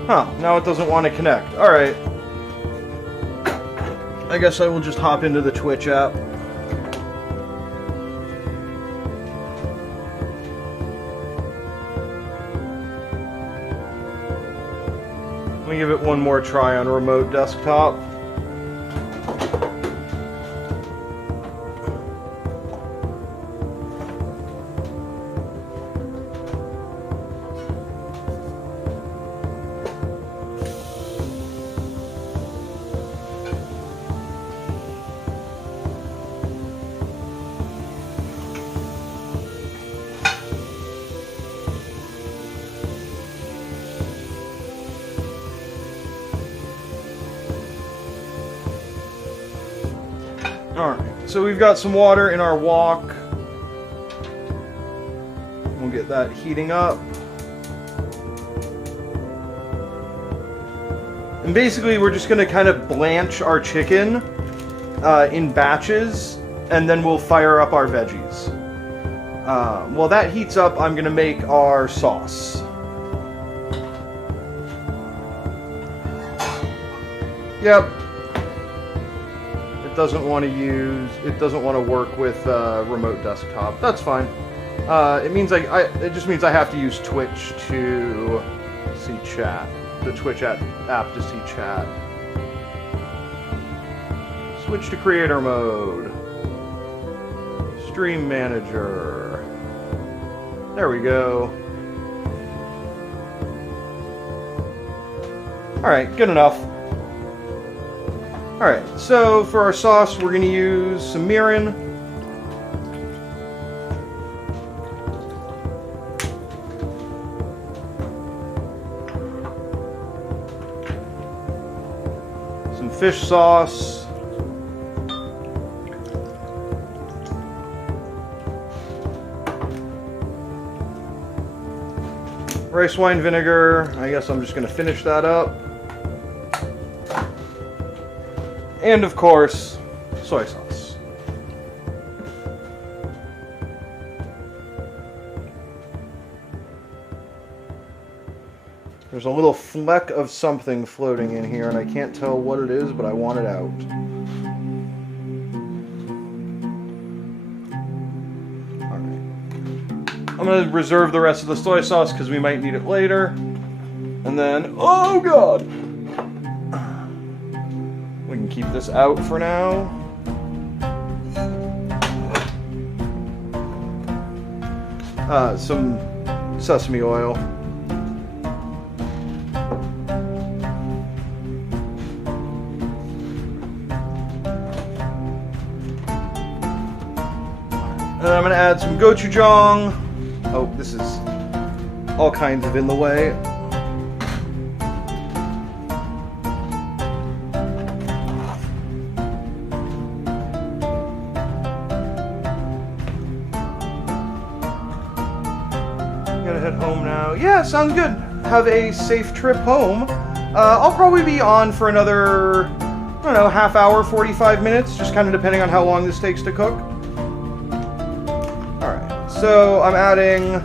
Huh, now it doesn't want to connect. Alright. I guess I will just hop into the Twitch app. Let me give it one more try on remote desktop. Alright, so we've got some water in our wok. We'll get that heating up. And basically we're just going to kind of blanch our chicken in batches, and then we'll fire up our veggies. While that heats up, I'm going to make our sauce. Yep. It doesn't want to work with remote desktop. That's fine. It just means I have to use Twitch to see chat. The Twitch app to see chat. Switch to creator mode. Stream manager. There we go. Alright, good enough. Alright, so for our sauce, we're going to use some mirin. Some fish sauce. Rice wine vinegar. I guess I'm just going to finish that up. And of course, soy sauce. There's a little fleck of something floating in here, and I can't tell what it is, but I want it out. Alright. I'm going to reserve the rest of the soy sauce because we might need it later. And then, oh god! We can keep this out for now. Some sesame oil. And I'm going to add some gochujang. Oh, this is all kinds of in the way. Gotta head home now. Yeah, sounds good. Have a safe trip home. I'll probably be on for another, I don't know, half hour, 45 minutes, just kind of depending on how long this takes to cook. Alright, so I'm adding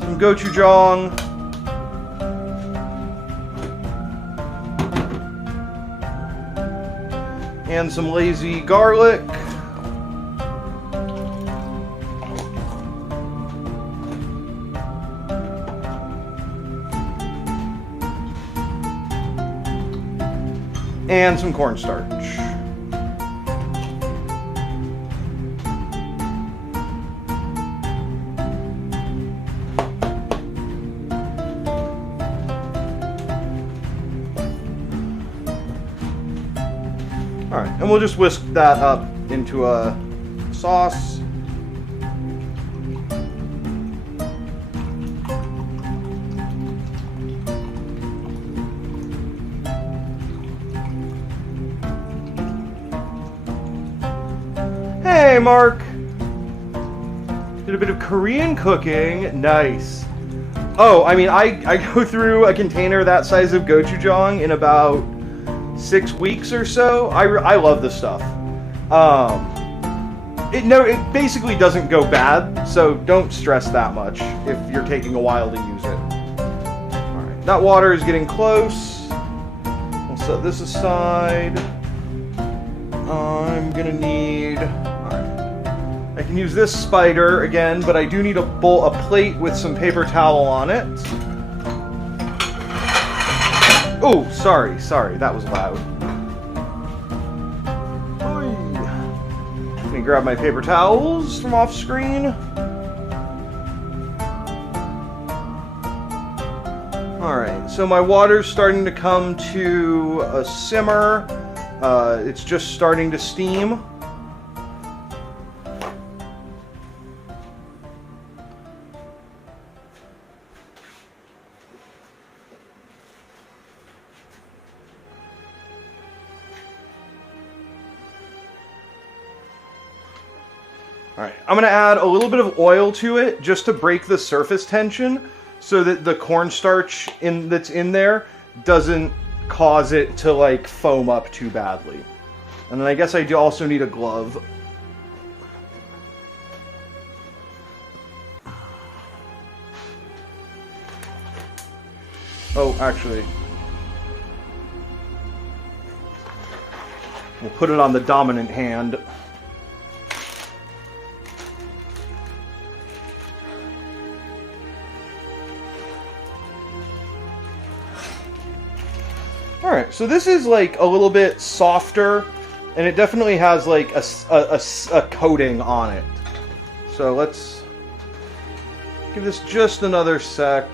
some gochujang. And some lazy garlic. and some cornstarch. All right, and we'll just whisk that up into a sauce. Hey, Mark! Did a bit of Korean cooking. Nice. Oh, I mean, I go through a container that size of gochujang in about 6 weeks or so. I love this stuff. It basically doesn't go bad, so don't stress that much if you're taking a while to use it. All right, that water is getting close. We'll set this aside. I'm gonna need. All right, I can use this spider again, but I do need a plate with some paper towel on it. Oh, sorry, that was loud. Let me grab my paper towels from off screen. Alright, so my water's starting to come to a simmer. It's just starting to steam. Alright, I'm going to add a little bit of oil to it just to break the surface tension so that the cornstarch that's in there doesn't cause it to like foam up too badly. And then I guess I do also need a glove. Oh, actually, we'll put it on the dominant hand. Alright, so this is like a little bit softer, and it definitely has like a coating on it. So let's give this just another sec.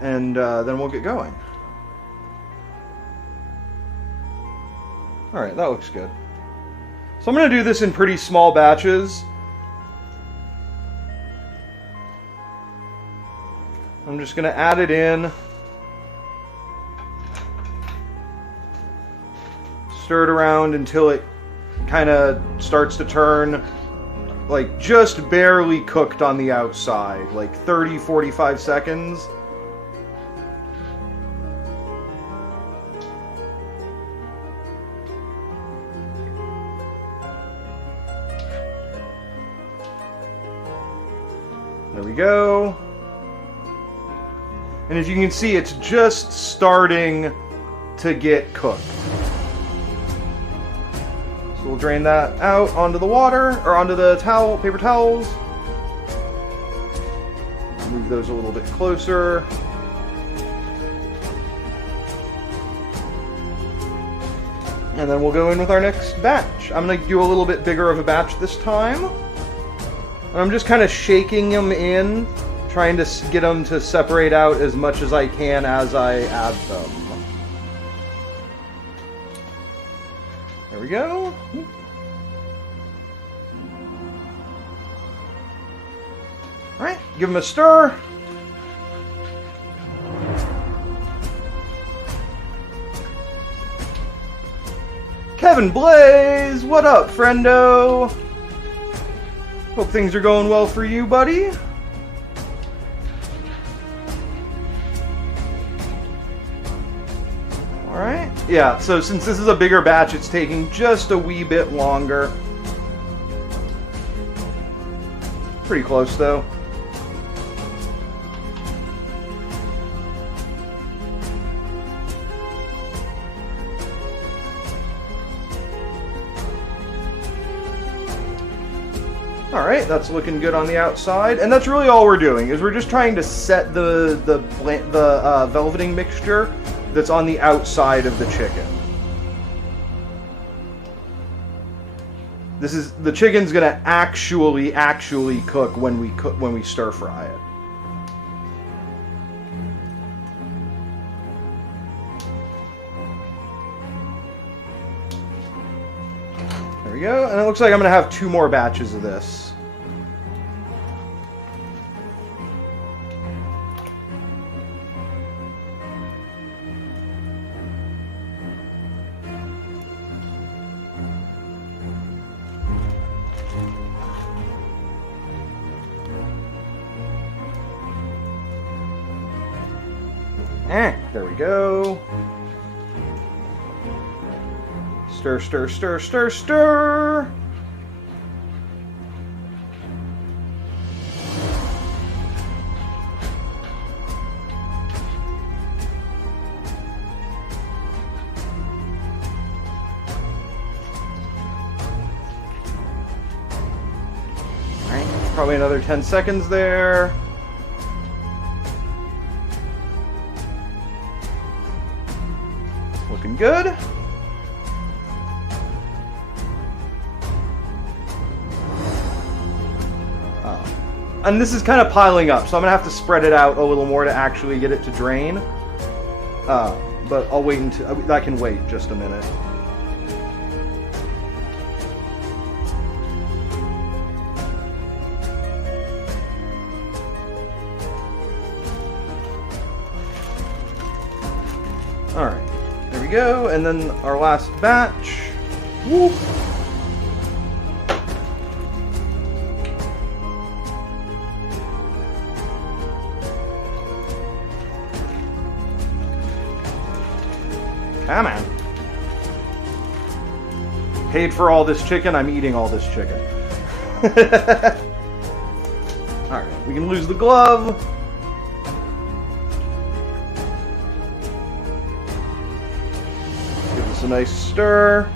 And then we'll get going. Alright, that looks good. So I'm going to do this in pretty small batches. I'm just going to add it in. Stir it around until it kind of starts to turn like just barely cooked on the outside, like 30-45 seconds. There we go. And as you can see, it's just starting to get cooked. So we'll drain that out onto the water, or onto the paper towels. Move those a little bit closer. And then we'll go in with our next batch. I'm going to do a little bit bigger of a batch this time. And I'm just kind of shaking them in, trying to get them to separate out as much as I can as I add them. There we go. Alright, give them a stir. Kevin Blaze, what up, friendo? Hope things are going well for you, buddy. Alright, yeah, so since this is a bigger batch, it's taking just a wee bit longer. Pretty close, though. Alright, that's looking good on the outside. And that's really all we're doing, is we're just trying to set the velveting mixture that's on the outside of the chicken. The chicken's gonna actually cook when we stir fry it. There we go, and it looks like I'm gonna have 2 more batches of this. There we go. Stir, stir, stir, stir, stir. All right, probably another 10 seconds there. Looking good. And this is kind of piling up, so I'm going to have to spread it out a little more to actually get it to drain. But I'll wait until... that can wait just a minute. Alright. There we go, and then our last batch. Whoop. Come on. Paid for all this chicken, I'm eating all this chicken. Alright, we can lose the glove. Give this a nice stir.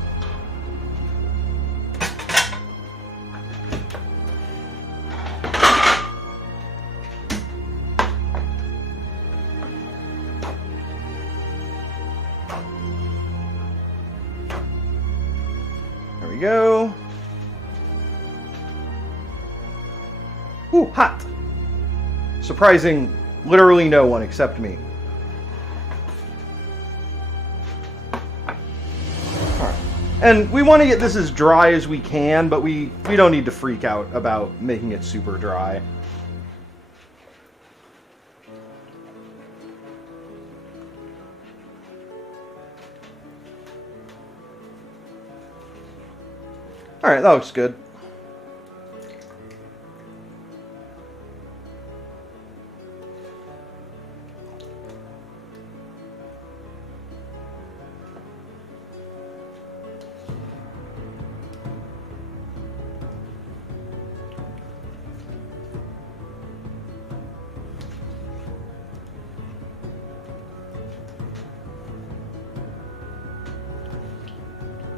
There we go. Ooh, hot. Surprising literally no one except me. Alright. And we want to get this as dry as we can, but we don't need to freak out about making it super dry. Alright, that looks good.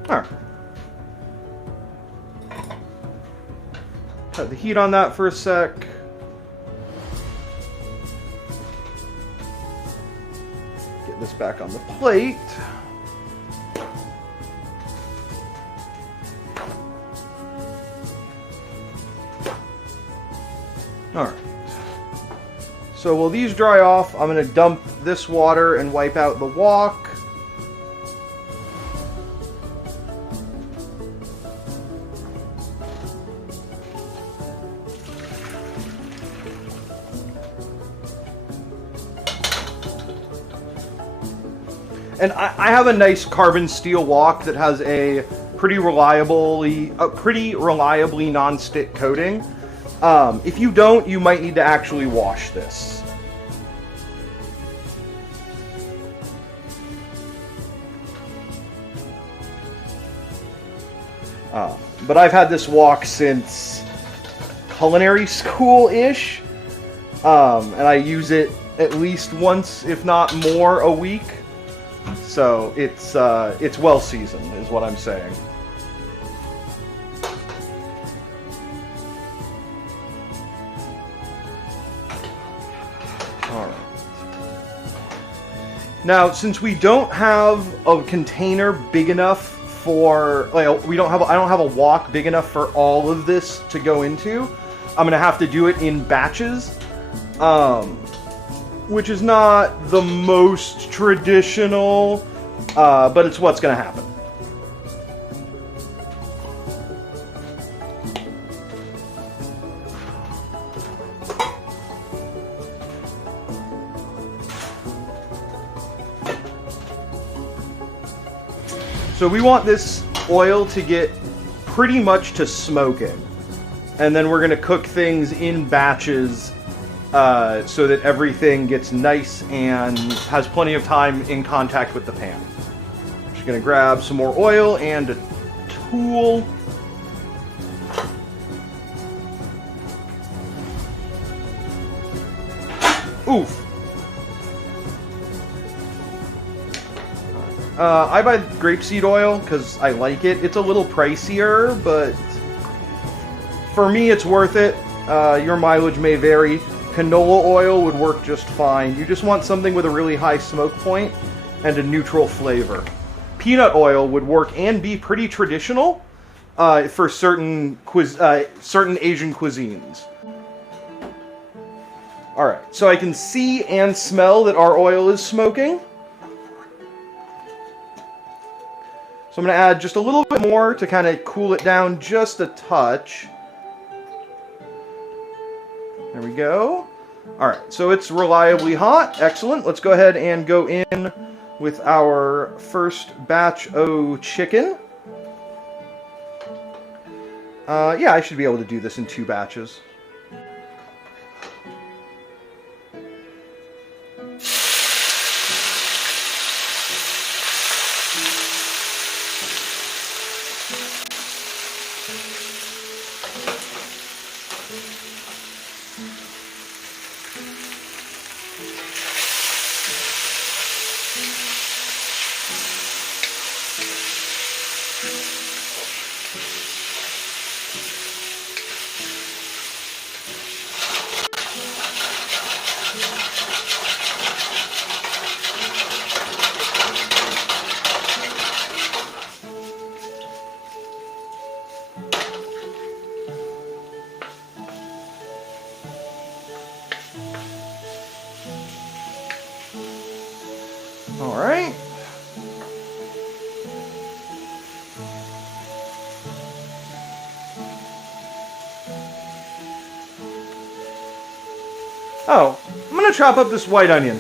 Alright. Cut the heat on that for a sec. Get this back on the plate. Alright. So while these dry off, I'm going to dump this water and wipe out the wok. And I have a nice carbon steel wok that has a pretty reliably non-stick coating. If you don't, you might need to actually wash this. But I've had this wok since culinary school-ish, and I use it at least once, if not more, a week. So it's well seasoned, is what I'm saying. Now, since we don't have a container big enough for, like, I don't have a wok big enough for all of this to go into, I'm gonna have to do it in batches, which is not the most traditional, but it's what's gonna happen. So we want this oil to get pretty much to smoking. And then we're going to cook things in batches so that everything gets nice and has plenty of time in contact with the pan. Just going to grab some more oil and a tool. Oof. I buy grapeseed oil because I like it. It's a little pricier, but for me it's worth it. Your mileage may vary. Canola oil would work just fine. You just want something with a really high smoke point and a neutral flavor. Peanut oil would work and be pretty traditional for certain Asian cuisines. Alright, so I can see and smell that our oil is smoking. So I'm going to add just a little bit more to kind of cool it down just a touch. There we go. Alright, so it's reliably hot. Excellent. Let's go ahead and go in with our first batch of chicken. Yeah, I should be able to do this in 2 batches. Alright. Oh, I'm going to chop up this white onion.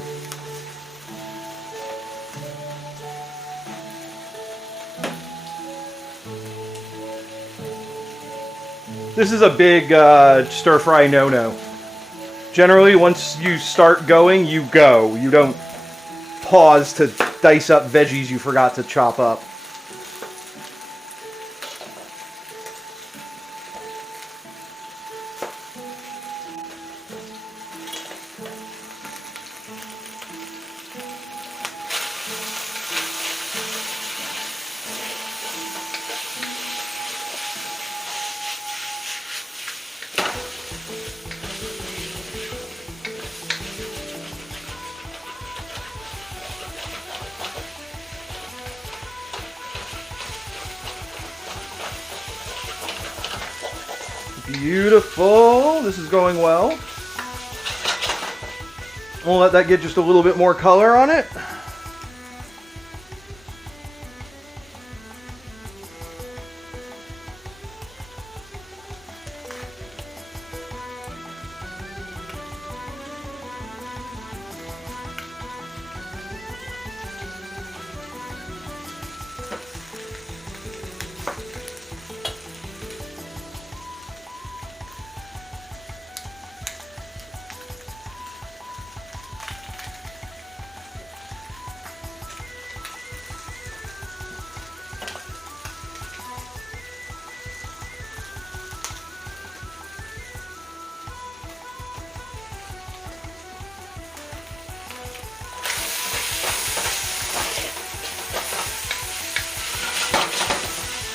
This is a big stir-fry no-no. Generally, once you start going, you go. You don't pause to dice up veggies you forgot to chop up. Beautiful. This is going well. We'll let that get just a little bit more color on it.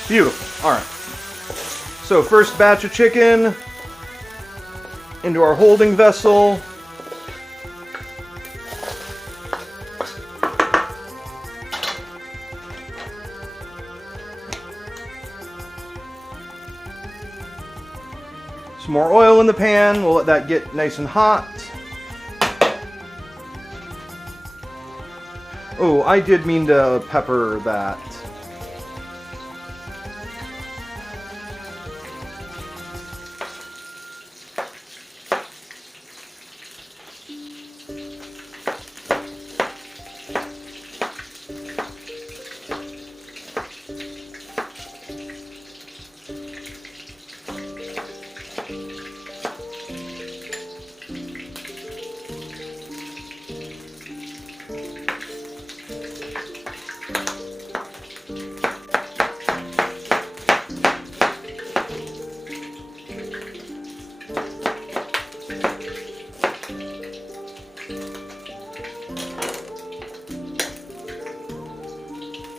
Beautiful. Alright. So first batch of chicken into our holding vessel. Some more oil in the pan. We'll let that get nice and hot. Oh, I did mean to pepper that.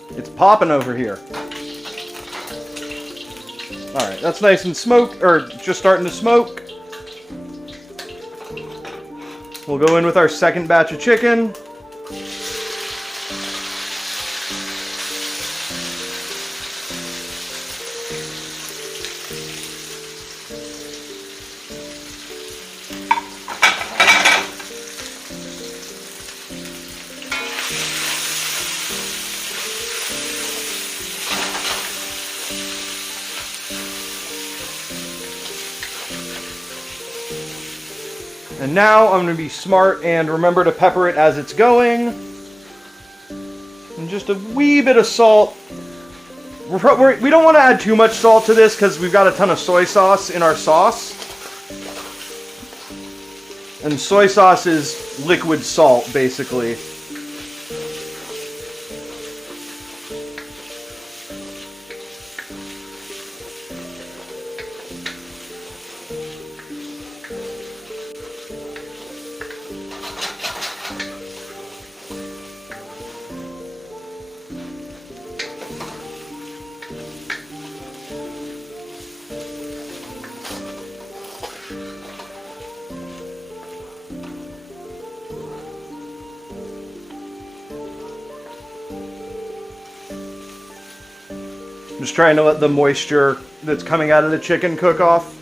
It's popping over here. All right, that's nice and smoked, or just starting to smoke. We'll go in with our second batch of chicken. And now I'm going to be smart and remember to pepper it as it's going. And just a wee bit of salt. We don't want to add too much salt to this because we've got a ton of soy sauce in our sauce. And soy sauce is liquid salt, basically. I'm just trying to let the moisture that's coming out of the chicken cook off.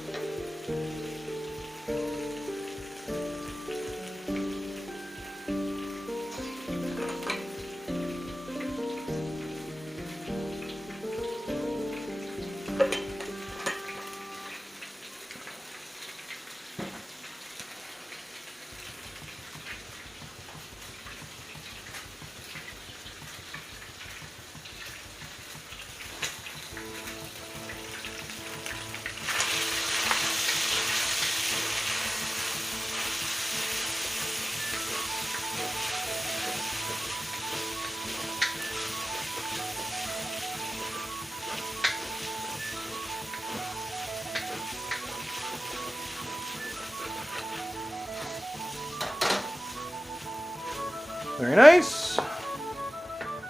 Very nice. All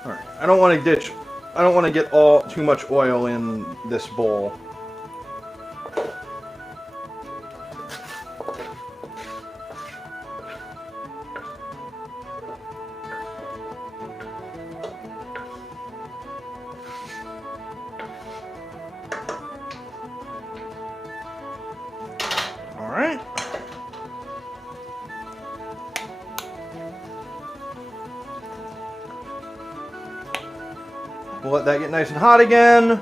right, I don't want to get too much oil in this bowl. All right. We'll let that get nice and hot again.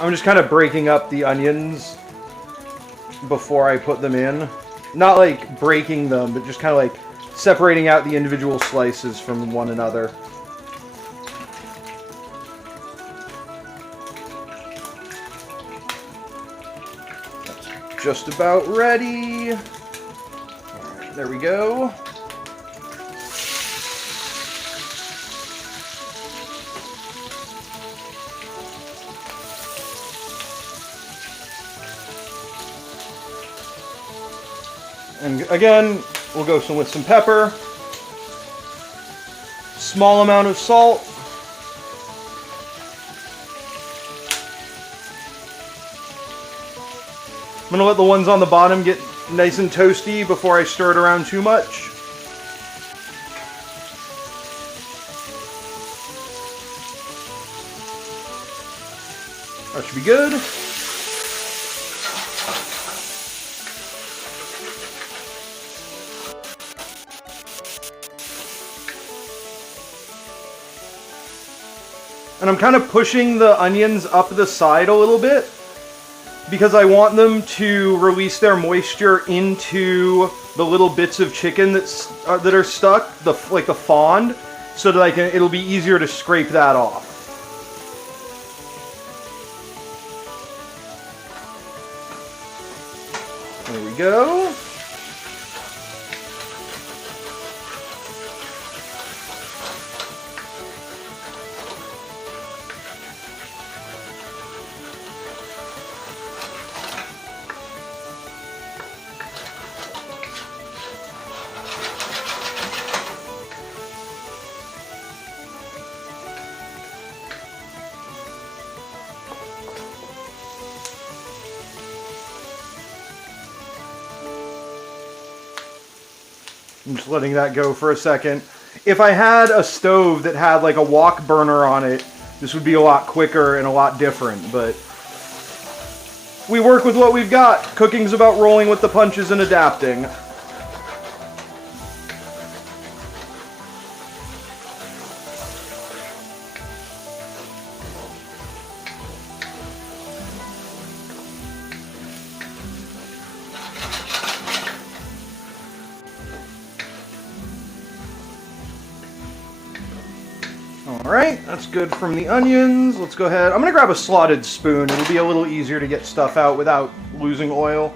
I'm just kind of breaking up the onions before I put them in. Not like breaking them, but just kind of like separating out the individual slices from one another. Just about ready. All right, there we go. And again, we'll go with some pepper, small amount of salt. I'm gonna let the ones on the bottom get nice and toasty before I stir it around too much. That should be good. And I'm kind of pushing the onions up the side a little bit because I want them to release their moisture into the little bits of chicken that are stuck, like the fond, so that it'll be easier to scrape that off. There we go. I'm just letting that go for a second. If I had a stove that had like a wok burner on it, this would be a lot quicker and a lot different, but we work with what we've got. Cooking's about rolling with the punches and adapting. Alright, that's good from the onions. Let's go ahead. I'm going to grab a slotted spoon. It'll be a little easier to get stuff out without losing oil.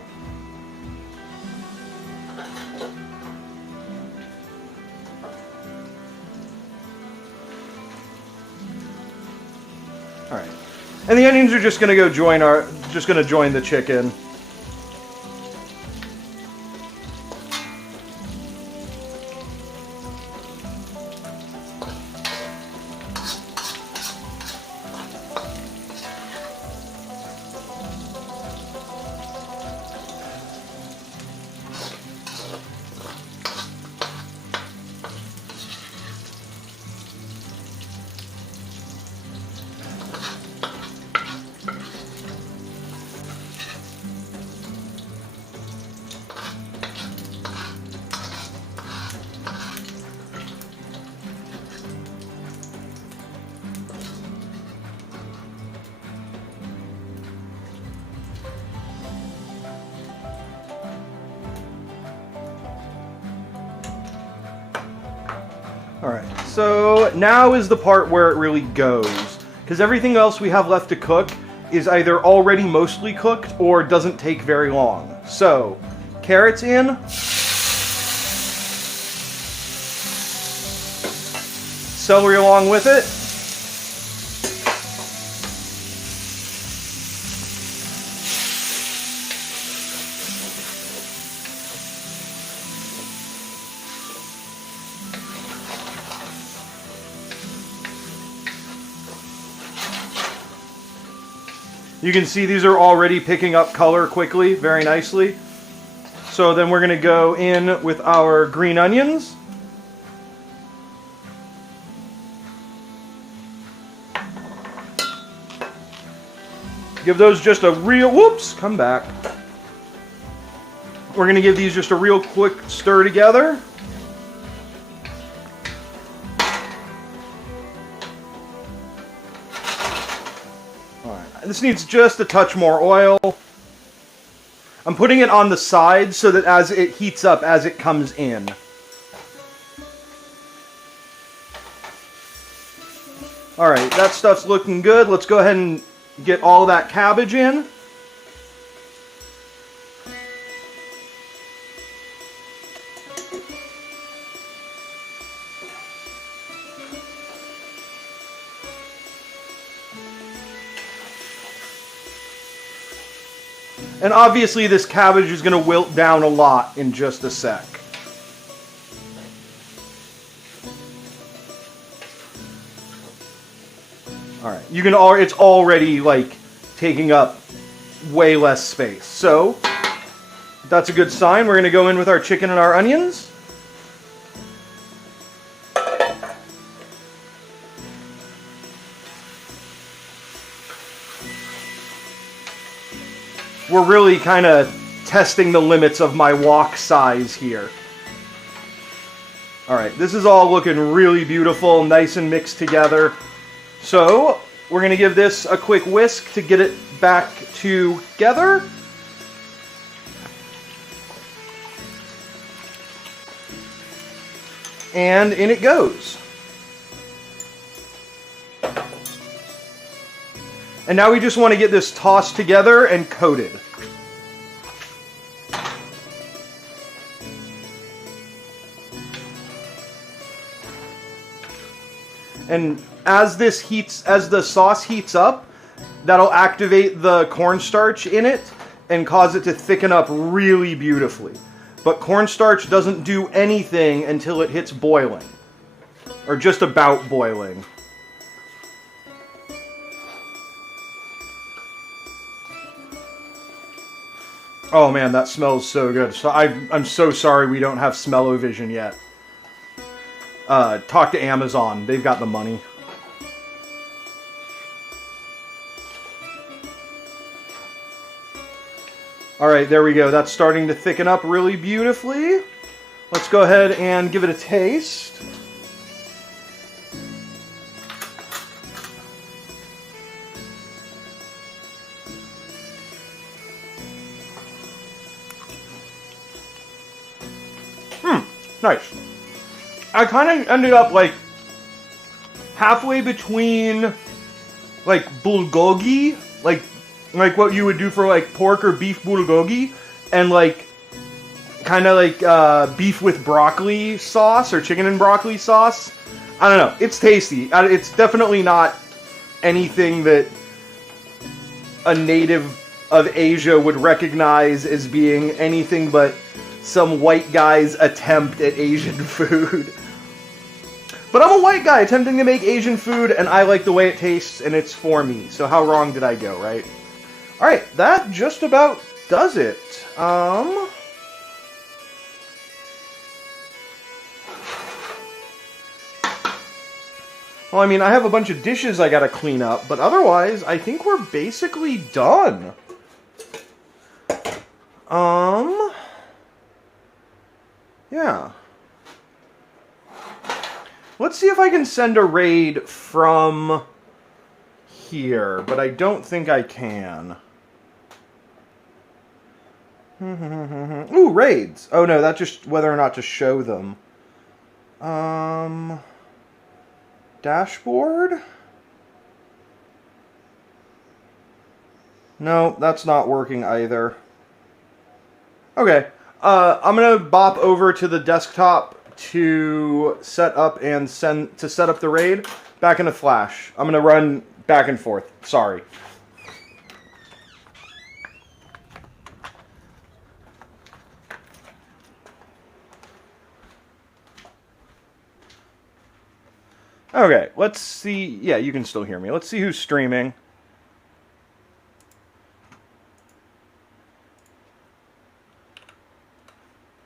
Alright. And the onions are just going to go join the chicken. Alright, so now is the part where it really goes, because everything else we have left to cook is either already mostly cooked or doesn't take very long. So, carrots in, celery along with it, you can see these are already picking up color quickly, very nicely. So then we're going to go in with our green onions. Give those just a real, whoops, come back. We're going to give these just a real quick stir together. This needs just a touch more oil. I'm putting it on the side so that as it heats up, as it comes in. Alright, that stuff's looking good. Let's go ahead and get all that cabbage in. And obviously this cabbage is going to wilt down a lot in just a sec. Alright, it's already like taking up way less space. So That's a good sign. We're going to go in with our chicken and our onions. We're really kind of testing the limits of my wok size here. Alright, this is all looking really beautiful, nice and mixed together. So, we're going to give this a quick whisk to get it back together. And in it goes. And now we just want to get this tossed together and coated. And as the sauce heats up, that'll activate the cornstarch in it and cause it to thicken up really beautifully. But cornstarch doesn't do anything until it hits boiling. Or just about boiling. Oh man, that smells so good. So I'm so sorry we don't have smell-o-vision yet. Talk to Amazon. They've got the money. Alright, there we go. That's starting to thicken up really beautifully. Let's go ahead and give it a taste. Nice. I kind of ended up like halfway between like bulgogi, like what you would do for like pork or beef bulgogi, and like kind of like beef with broccoli sauce or chicken and broccoli sauce. I don't know. It's tasty. It's definitely not anything that a native of Asia would recognize as being anything but some white guy's attempt at Asian food. But I'm a white guy attempting to make Asian food, and I like the way it tastes, and it's for me. So how wrong did I go, right? Alright, that just about does it. Well, I mean, I have a bunch of dishes I gotta clean up, but otherwise, I think we're basically done. Yeah. Let's see if I can send a raid from here, but I don't think I can. Ooh, raids. Oh no, that's just whether or not to show them. Dashboard? No, that's not working either. Okay. I'm gonna bop over to the desktop to set up the raid back in a flash. I'm gonna run back and forth. Sorry. Okay, let's see. Yeah, you can still hear me. Let's see who's streaming.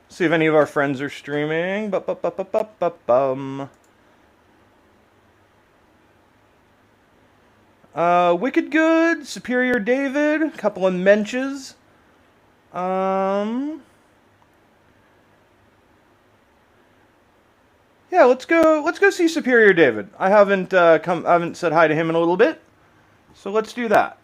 See if any of our friends are streaming. Wicked Good, Superior David, a couple of menches. Yeah, let's go see Superior David. I haven't said hi to him in a little bit. So let's do that.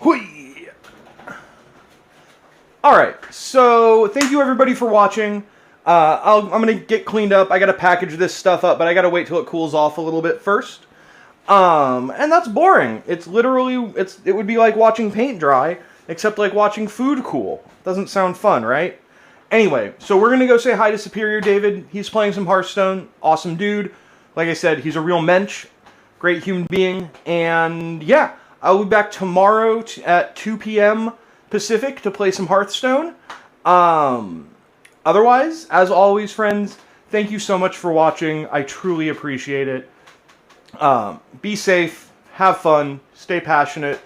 Hui! Alright, so thank you everybody for watching. I'm going to get cleaned up. I got to package this stuff up, but I got to wait till it cools off a little bit first. And that's boring. It's literally, it would be like watching paint dry, except like watching food cool. Doesn't sound fun, right? Anyway, so we're going to go say hi to Superior David. He's playing some Hearthstone. Awesome dude. Like I said, he's a real mensch. Great human being. And yeah, I'll be back tomorrow at 2 p.m. Pacific to play some Hearthstone. Otherwise, as always, friends, thank you so much for watching. I truly appreciate it. Be safe, have fun, stay passionate,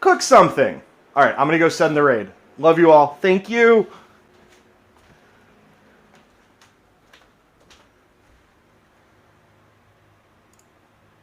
cook something. All right, I'm going to go send the raid. Love you all. Thank you.